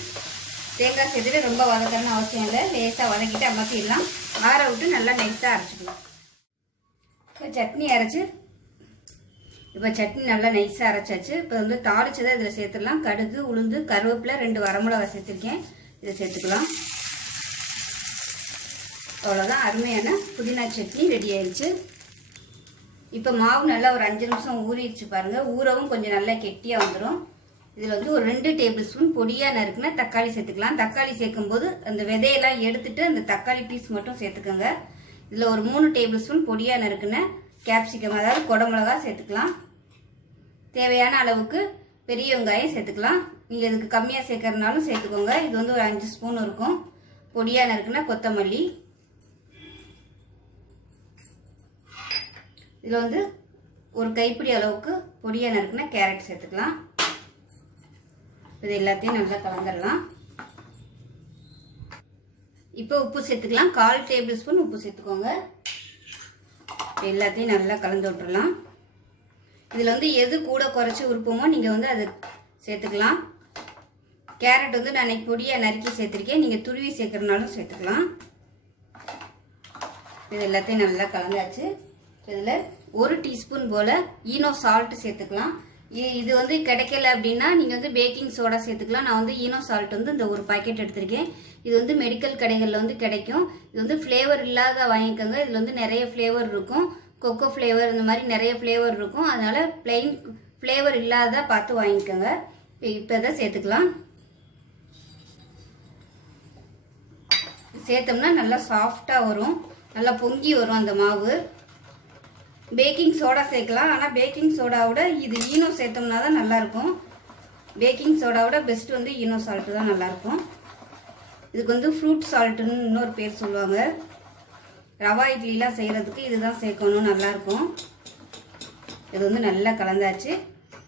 தேங்காய் சேர்த்துட்டு ரொம்ப வதக்கணும்னு அவசியம் இல்லை. லேசாக வதக்கிட்டு அமர்த்திடலாம். ஆற விட்டு நல்லா நைஸாக அரைச்சிக்கலாம். இப்போ சட்னி நல்லா நைஸாக அரைச்சாச்சு. இப்போ வந்து தாளிச்சதை இதில் சேர்த்துடலாம். கடுகு, உளுந்து, கருவேப்பிலை, 2 வரமிளகா சேர்த்துருக்கேன். இதை சேர்த்துக்கலாம். அவ்வளோதான், அருமையான புதினா சட்னி ரெடி ஆயிடுச்சு. இப்போ மாவு நல்லா ஒரு 5 நிமிஷம் ஊறிடுச்சு பாருங்கள். ஊறவும் கொஞ்சம் நல்லா கெட்டியாக வந்துடும். இதில் வந்து ஒரு 2 டேபிள் ஸ்பூன் பொடியாக நறுக்குனா தக்காளி சேர்த்துக்கலாம். தக்காளி சேர்க்கும்போது அந்த விதையெல்லாம் எடுத்துட்டு அந்த தக்காளி பீஸ் மட்டும் சேர்த்துக்கோங்க. இதில் ஒரு 3 டேபிள் ஸ்பூன் பொடியாக நறுக்குன கேப்சிகம், அதாவது குடமிளகா சேர்த்துக்கலாம். தேவையான அளவுக்கு பெரிய வெங்காயம் சேர்த்துக்கலாம். நீங்கள் இதுக்கு கம்மியாக சேர்க்கறதுனாலும் சேர்த்துக்கோங்க. இது வந்து ஒரு 5 ஸ்பூன் இருக்கும். பொடியாக நறுக்குனா கொத்தமல்லி. இதில் வந்து ஒரு கைப்பிடி அளவுக்கு பொடியாக நறுக்குனா கேரட் சேர்த்துக்கலாம். இது எல்லாத்தையும் நல்லா கலந்துடலாம். இப்போ உப்பு சேர்த்துக்கலாம். 1/4 டேபிள் ஸ்பூன் உப்பு சேர்த்துக்கோங்க. எல்லாத்தையும் நல்லா கலந்து விட்டுடலாம். இதில் வந்து எது கூட குறைச்சி விருப்பமோ நீங்கள் வந்து அதை சேர்த்துக்கலாம். கேரட் வந்து நான் இன்னைக்கு பொடியாக நறுக்கி சேர்த்துருக்கேன். நீங்கள் துருவி சேர்க்குறதுனாலும் சேர்த்துக்கலாம். இது எல்லாத்தையும் நல்லா கலந்தாச்சு. இதில் 1 டீஸ்பூன் போல் ஈனோ சால்ட் சேர்த்துக்கலாம். இது வந்து கிடைக்கல அப்படின்னா நீங்கள் வந்து பேக்கிங் சோடா சேர்த்துக்கலாம். நான் வந்து ஈனோ சால்ட் வந்து இந்த ஒரு பாக்கெட் எடுத்திருக்கேன். இது வந்து மெடிக்கல் கடைகளில் வந்து கிடைக்கும். இது வந்து ஃப்ளேவர் இல்லாத வாங்கிக்கோங்க. இதில் வந்து நிறைய ஃப்ளேவர் இருக்கும். கொக்கோ ஃப்ளேவர், இந்த மாதிரி நிறைய ஃப்ளேவர் இருக்கும். அதனால பிளெயின் ஃப்ளேவர் இல்லாத பார்த்து வாங்கிக்கோங்க. இப்போ இதை சேர்த்துக்கலாம். சேர்த்தோம்னா நல்லா சாஃப்டாக வரும், நல்லா பொங்கி வரும் அந்த மாவு. பேக்கிங் சோடா சேர்க்கலாம். ஆனால் பேக்கிங் சோடாவோட இது ஈனோ சேர்த்தோம்னா தான் நல்லாயிருக்கும். பேக்கிங் சோடாவோட பெஸ்ட் வந்து ஈனோ சால்ட்டு தான் நல்லாயிருக்கும். இதுக்கு வந்து ஃப்ரூட் சால்ட்டுன்னு இன்னொரு பேர் சொல்லுவாங்க. ரவா இட்லிலாம் செய்கிறதுக்கு இதுதான் சேர்க்கணும், நல்லாயிருக்கும். இது வந்து நல்லா கலந்தாச்சு.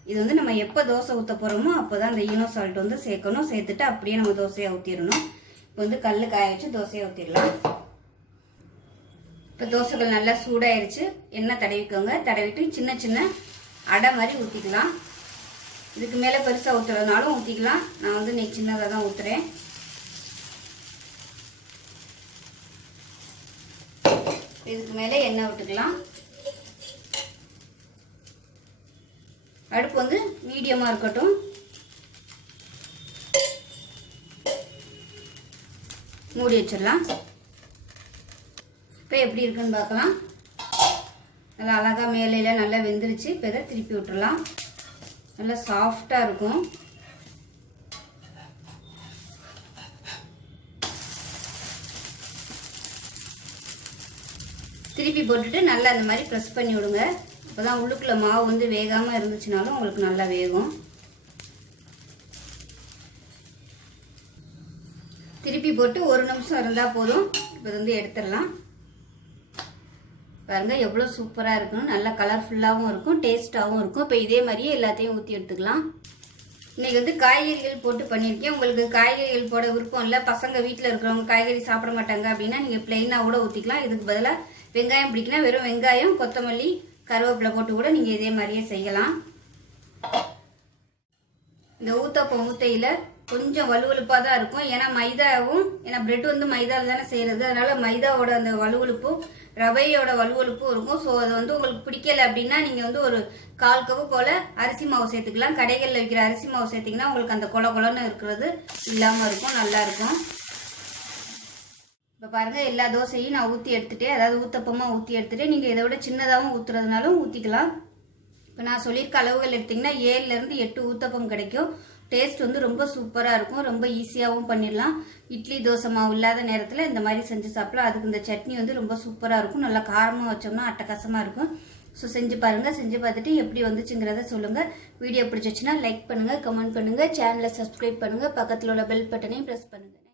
இது வந்து நம்ம எப்போ தோசை ஊற்ற போகிறோமோ அப்போ தான் அந்த ஈனோ சால்ட் வந்து சேர்க்கணும். சேர்த்துட்டு அப்படியே நம்ம தோசையை ஊற்றிடணும். இப்போ வந்து கல் காய வச்சு தோசையை ஊற்றிடலாம். இப்போ தோசைகள் நல்லா சூடாயிருச்சு. எண்ணெய் தடவிக்கோங்க. தடவிட்டு சின்ன சின்ன அடை மாதிரி ஊற்றிக்கலாம். இதுக்கு மேலே பெருசாக ஊற்றுறதுனாலும் ஊற்றிக்கலாம். நான் வந்து இன்னைக்கு சின்னதாக தான் ஊற்றுறேன். இதுக்கு மேலே எண்ணெய் விட்டுக்கலாம். அடுப்பு வந்து மீடியமாக இருக்கட்டும். மூடி வச்சிடலாம். இப்போ எப்படி இருக்குன்னு பார்க்கலாம். நல்லா அழகாக மேலையில் நல்லா வெந்துருச்சு. இப்போ இதை திருப்பி விட்டுடலாம். நல்லா சாஃப்டாக இருக்கும். திருப்பி போட்டுட்டு நல்லா அந்த மாதிரி ப்ரெஸ் பண்ணி விடுங்க. அப்போ தான் உள்ளுக்குள்ள மாவு வந்து வேகாமல் இருந்துச்சுனாலும் உங்களுக்கு நல்லா வேகும். திருப்பி போட்டு 1 நிமிஷம் இருந்தால் போதும். இப்போ வந்து எடுத்துடலாம். பாருங்கள் எவ்வளோ சூப்பராக இருக்குன்னு. நல்லா கலர்ஃபுல்லாகவும் இருக்கும், டேஸ்ட்டாகவும் இருக்கும். இப்போ இதே மாதிரியே எல்லாத்தையும் ஊற்றி எடுத்துக்கலாம். இன்றைக்கி வந்து காய்கறிகள் போட்டு பண்ணியிருக்கேன். உங்களுக்கு காய்கறிகள் போட விருப்பம் இல்லை, பசங்க வீட்டில் இருக்கிறவங்க காய்கறி சாப்பிட மாட்டாங்க அப்படின்னா நீங்கள் பிளெயினாக கூட ஊற்றிக்கலாம். இதுக்கு பதிலாக வெங்காயம் பிடிக்கினா வெறும் வெங்காயம், கொத்தமல்லி, கருவேப்பிலை போட்டு கூட நீங்கள் இதே மாதிரியே செய்யலாம். இந்த ஊத்தப்பம் ஊத்தையில் கொஞ்சம் வலுவலுப்பாக தான் இருக்கும். ஏன்னா பிரெட் வந்து மைதாவில் தானே செய்கிறது. அதனால் மைதாவோட அந்த வலுவலுப்பும் ரவையோட வலுவலுப்பும் இருக்கும். ஸோ அது வந்து உங்களுக்கு பிடிக்கல அப்படின்னா நீங்கள் வந்து ஒரு 1/4 கப்பு போல் அரிசி மாவு சேர்த்துக்கலாம். கடைகளில் வைக்கிற அரிசி மாவு சேர்த்திங்கன்னா உங்களுக்கு அந்த கொல கொலன்னு இருக்கிறது இல்லாமல் இருக்கும், நல்லாயிருக்கும். இப்போ பாருங்கள் எல்லா தோசையும் நான் ஊற்றி எடுத்துகிட்டேன். அதாவது ஊத்தப்பமாக ஊற்றி எடுத்துகிட்டு நீங்கள் இதை விட சின்னதாகவும் ஊற்றுறதுனாலும் ஊற்றிக்கலாம். இப்போ நான் சொல்லியிருக்க அளவுகள் எடுத்திங்கன்னா 7லேருந்து 8 ஊத்தப்பம் கிடைக்கும். டேஸ்ட் வந்து ரொம்ப சூப்பராக இருக்கும். ரொம்ப ஈஸியாகவும் பண்ணிடலாம். இட்லி தோசை மாவு இல்லாத நேரத்தில் இந்த மாதிரி செஞ்சு சாப்பிடலாம். அதுக்கு இந்த சட்னி வந்து ரொம்ப சூப்பராக இருக்கும். நல்லா காரமாக வச்சோம்னா அட்டகாசமாக இருக்கும். ஸோ செஞ்சு பாருங்கள். செஞ்சு பார்த்துட்டு எப்படி வந்துச்சுங்கிறத சொல்லுங்கள். வீடியோ பிடிச்சிச்சுன்னா லைக் பண்ணுங்கள், கமெண்ட் பண்ணுங்கள், சேனலை சப்ஸ்கிரைப் பண்ணுங்கள், பக்கத்தில் உள்ள பெல் பட்டனையும் ப்ரெஸ் பண்ணுங்கள்.